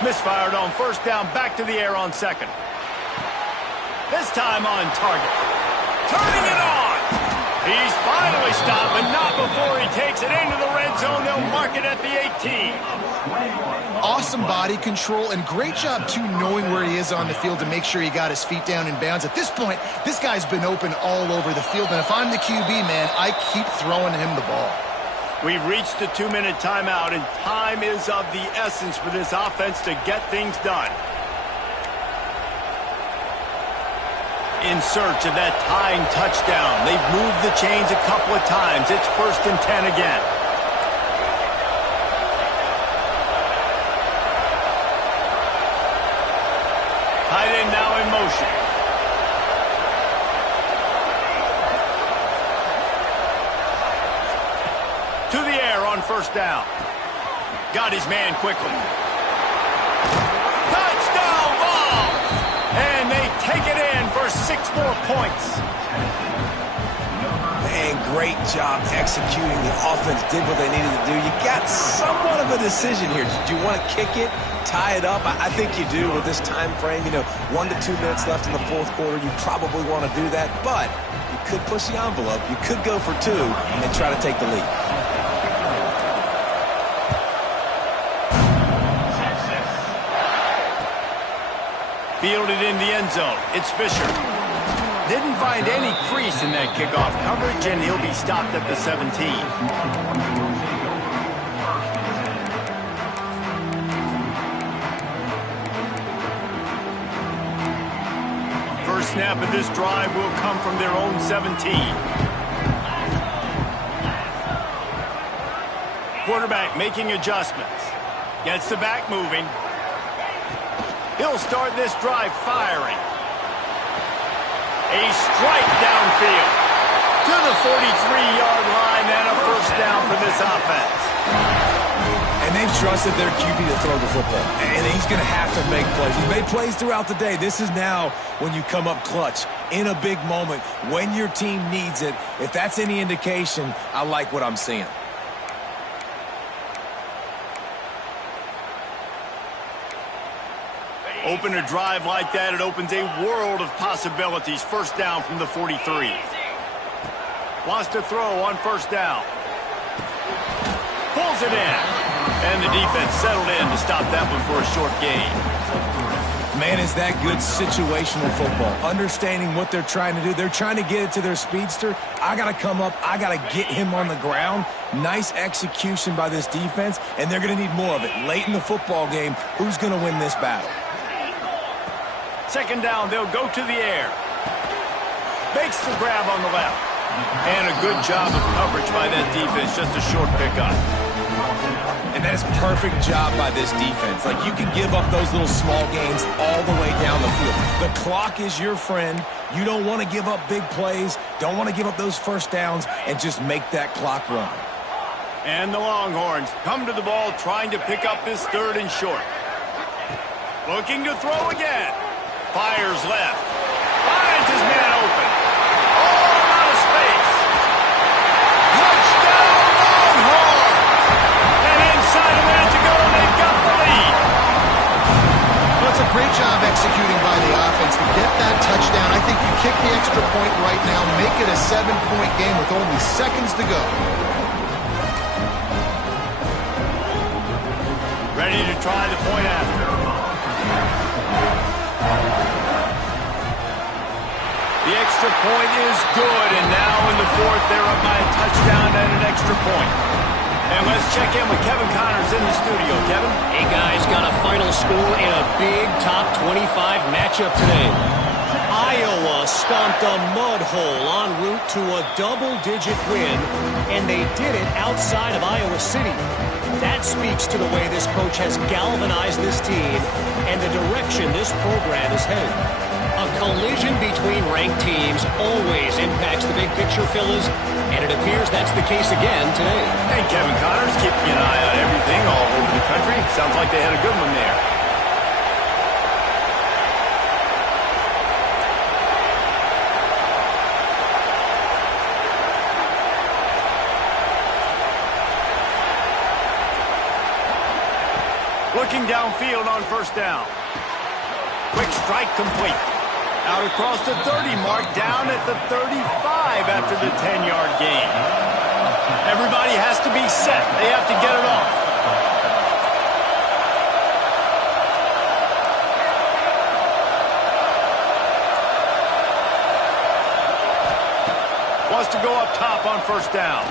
Misfired on first down, back to the air on second. This time on target. Turning it on. He's finally stopped, but not before he takes it into the red zone. They'll mark it at the 18. Awesome body control, and great job, too, knowing where he is on the field to make sure he got his feet down in bounds. At this point, this guy's been open all over the field, and if I'm the QB, man, I keep throwing him the ball. We've reached the 2-minute timeout, and time is of the essence for this offense to get things done. In search of that tying touchdown. They've moved the chains a couple of times. It's first and 10 again. Tight end now in motion. To the air on first down. Got his man quickly. Touchdown ball! And they take it in for 6 more points. Man, great job executing. The offense did what they needed to do. You got somewhat of a decision here. Do you want to kick it, tie it up? I think you do with this time frame. 1 to 2 minutes left in the fourth quarter. You probably want to do that, but you could push the envelope. You could go for 2 and try to take the lead. Fielded in the end zone. It's Fisher. Didn't find any crease in that kickoff coverage, and he'll be stopped at the 17. First First snap of this drive will come from their own 17. Quarterback making adjustments. Gets the back moving. He'll start this drive firing. A strike downfield to the 43-yard line and a first down for this offense. And they've trusted their QB to throw the football. And he's going to have to make plays. He's made plays throughout the day. This is now when you come up clutch in a big moment when your team needs it. If that's any indication, I like what I'm seeing. Open a drive like that, it opens a world of possibilities. First down from the 43. Wants to throw on first down. Pulls it in. And the defense settled in to stop that one for a short gain. Man, is that good situational football. Understanding what they're trying to do. They're trying to get it to their speedster. I got to come up. I got to get him on the ground. Nice execution by this defense, and they're going to need more of it. Late in the football game, who's going to win this battle? Second down, they'll go to the air. Makes the grab on the left. And a good job of coverage by that defense. Just a short pickup. And that is perfect job by this defense. Like, you can give up those little small gains all the way down the field. The clock is your friend. You don't want to give up big plays. Don't want to give up those first downs and just make that clock run. And the Longhorns come to the ball trying to pick up this third and short. Looking to throw again. Fires left. Finds his man open. All out of space. Touchdown Longhorns! And inside a minute to go, they've got the lead. Well, it's a great job executing by the offense to get that touchdown. I think you kick the extra point right now, make it a 7-point game with only seconds to go. Ready to try the point after. The extra point is good, and now in the fourth, they're up by a touchdown and an extra point. And let's check in with Kevin Connors in the studio. Kevin? Hey, guys, got a final score in a big top 25 matchup today. Iowa stomped a mud hole en route to a double-digit win, and they did it outside of Iowa City. That speaks to the way this coach has galvanized this team and the direction this program is headed. A collision between ranked teams always impacts the big picture, fellas, and it appears that's the case again today. And Kevin Connors keeping an eye on everything all over the country. Sounds like they had a good one there. Looking downfield on first down. Quick strike complete. Out across the 30 mark, down at the 35 after the 10-yard gain. Everybody has to be set. They have to get it off. Wants to go up top on first down.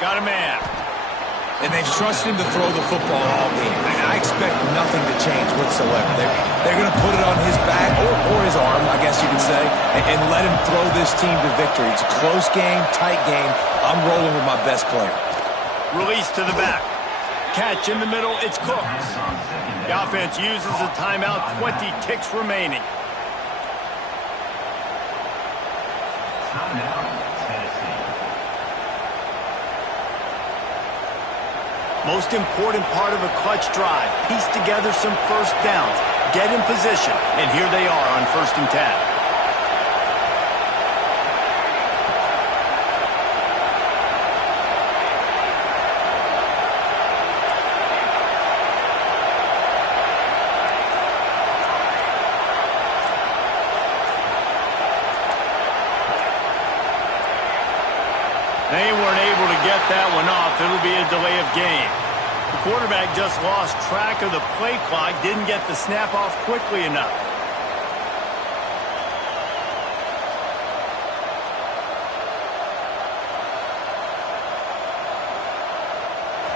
Got a man. And they've trusted him to throw the football all game. And I expect nothing to change whatsoever. They're going to put it on his back or his arm, I guess you could say, and let him throw this team to victory. It's a close game, tight game. I'm rolling with my best player. Release to the back. Catch in the middle. It's Cooks. The offense uses a timeout. 20 ticks remaining. Most important part of a clutch drive. Piece together some first downs. Get in position. And here they are on 1st and 10. They weren't able to get that one off. It'll be a delay of game. The quarterback just lost track of the play clock, didn't get the snap off quickly enough.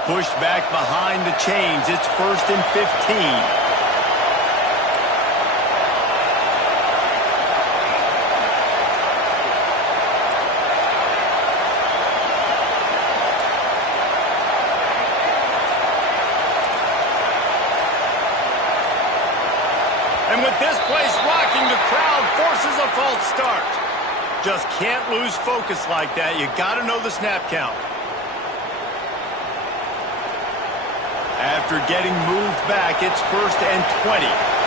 Pushed back behind the chains. It's 1st and 15. forces a false start. Just can't lose focus like that. You got to know the snap count. After getting moved back, it's 1st and 20.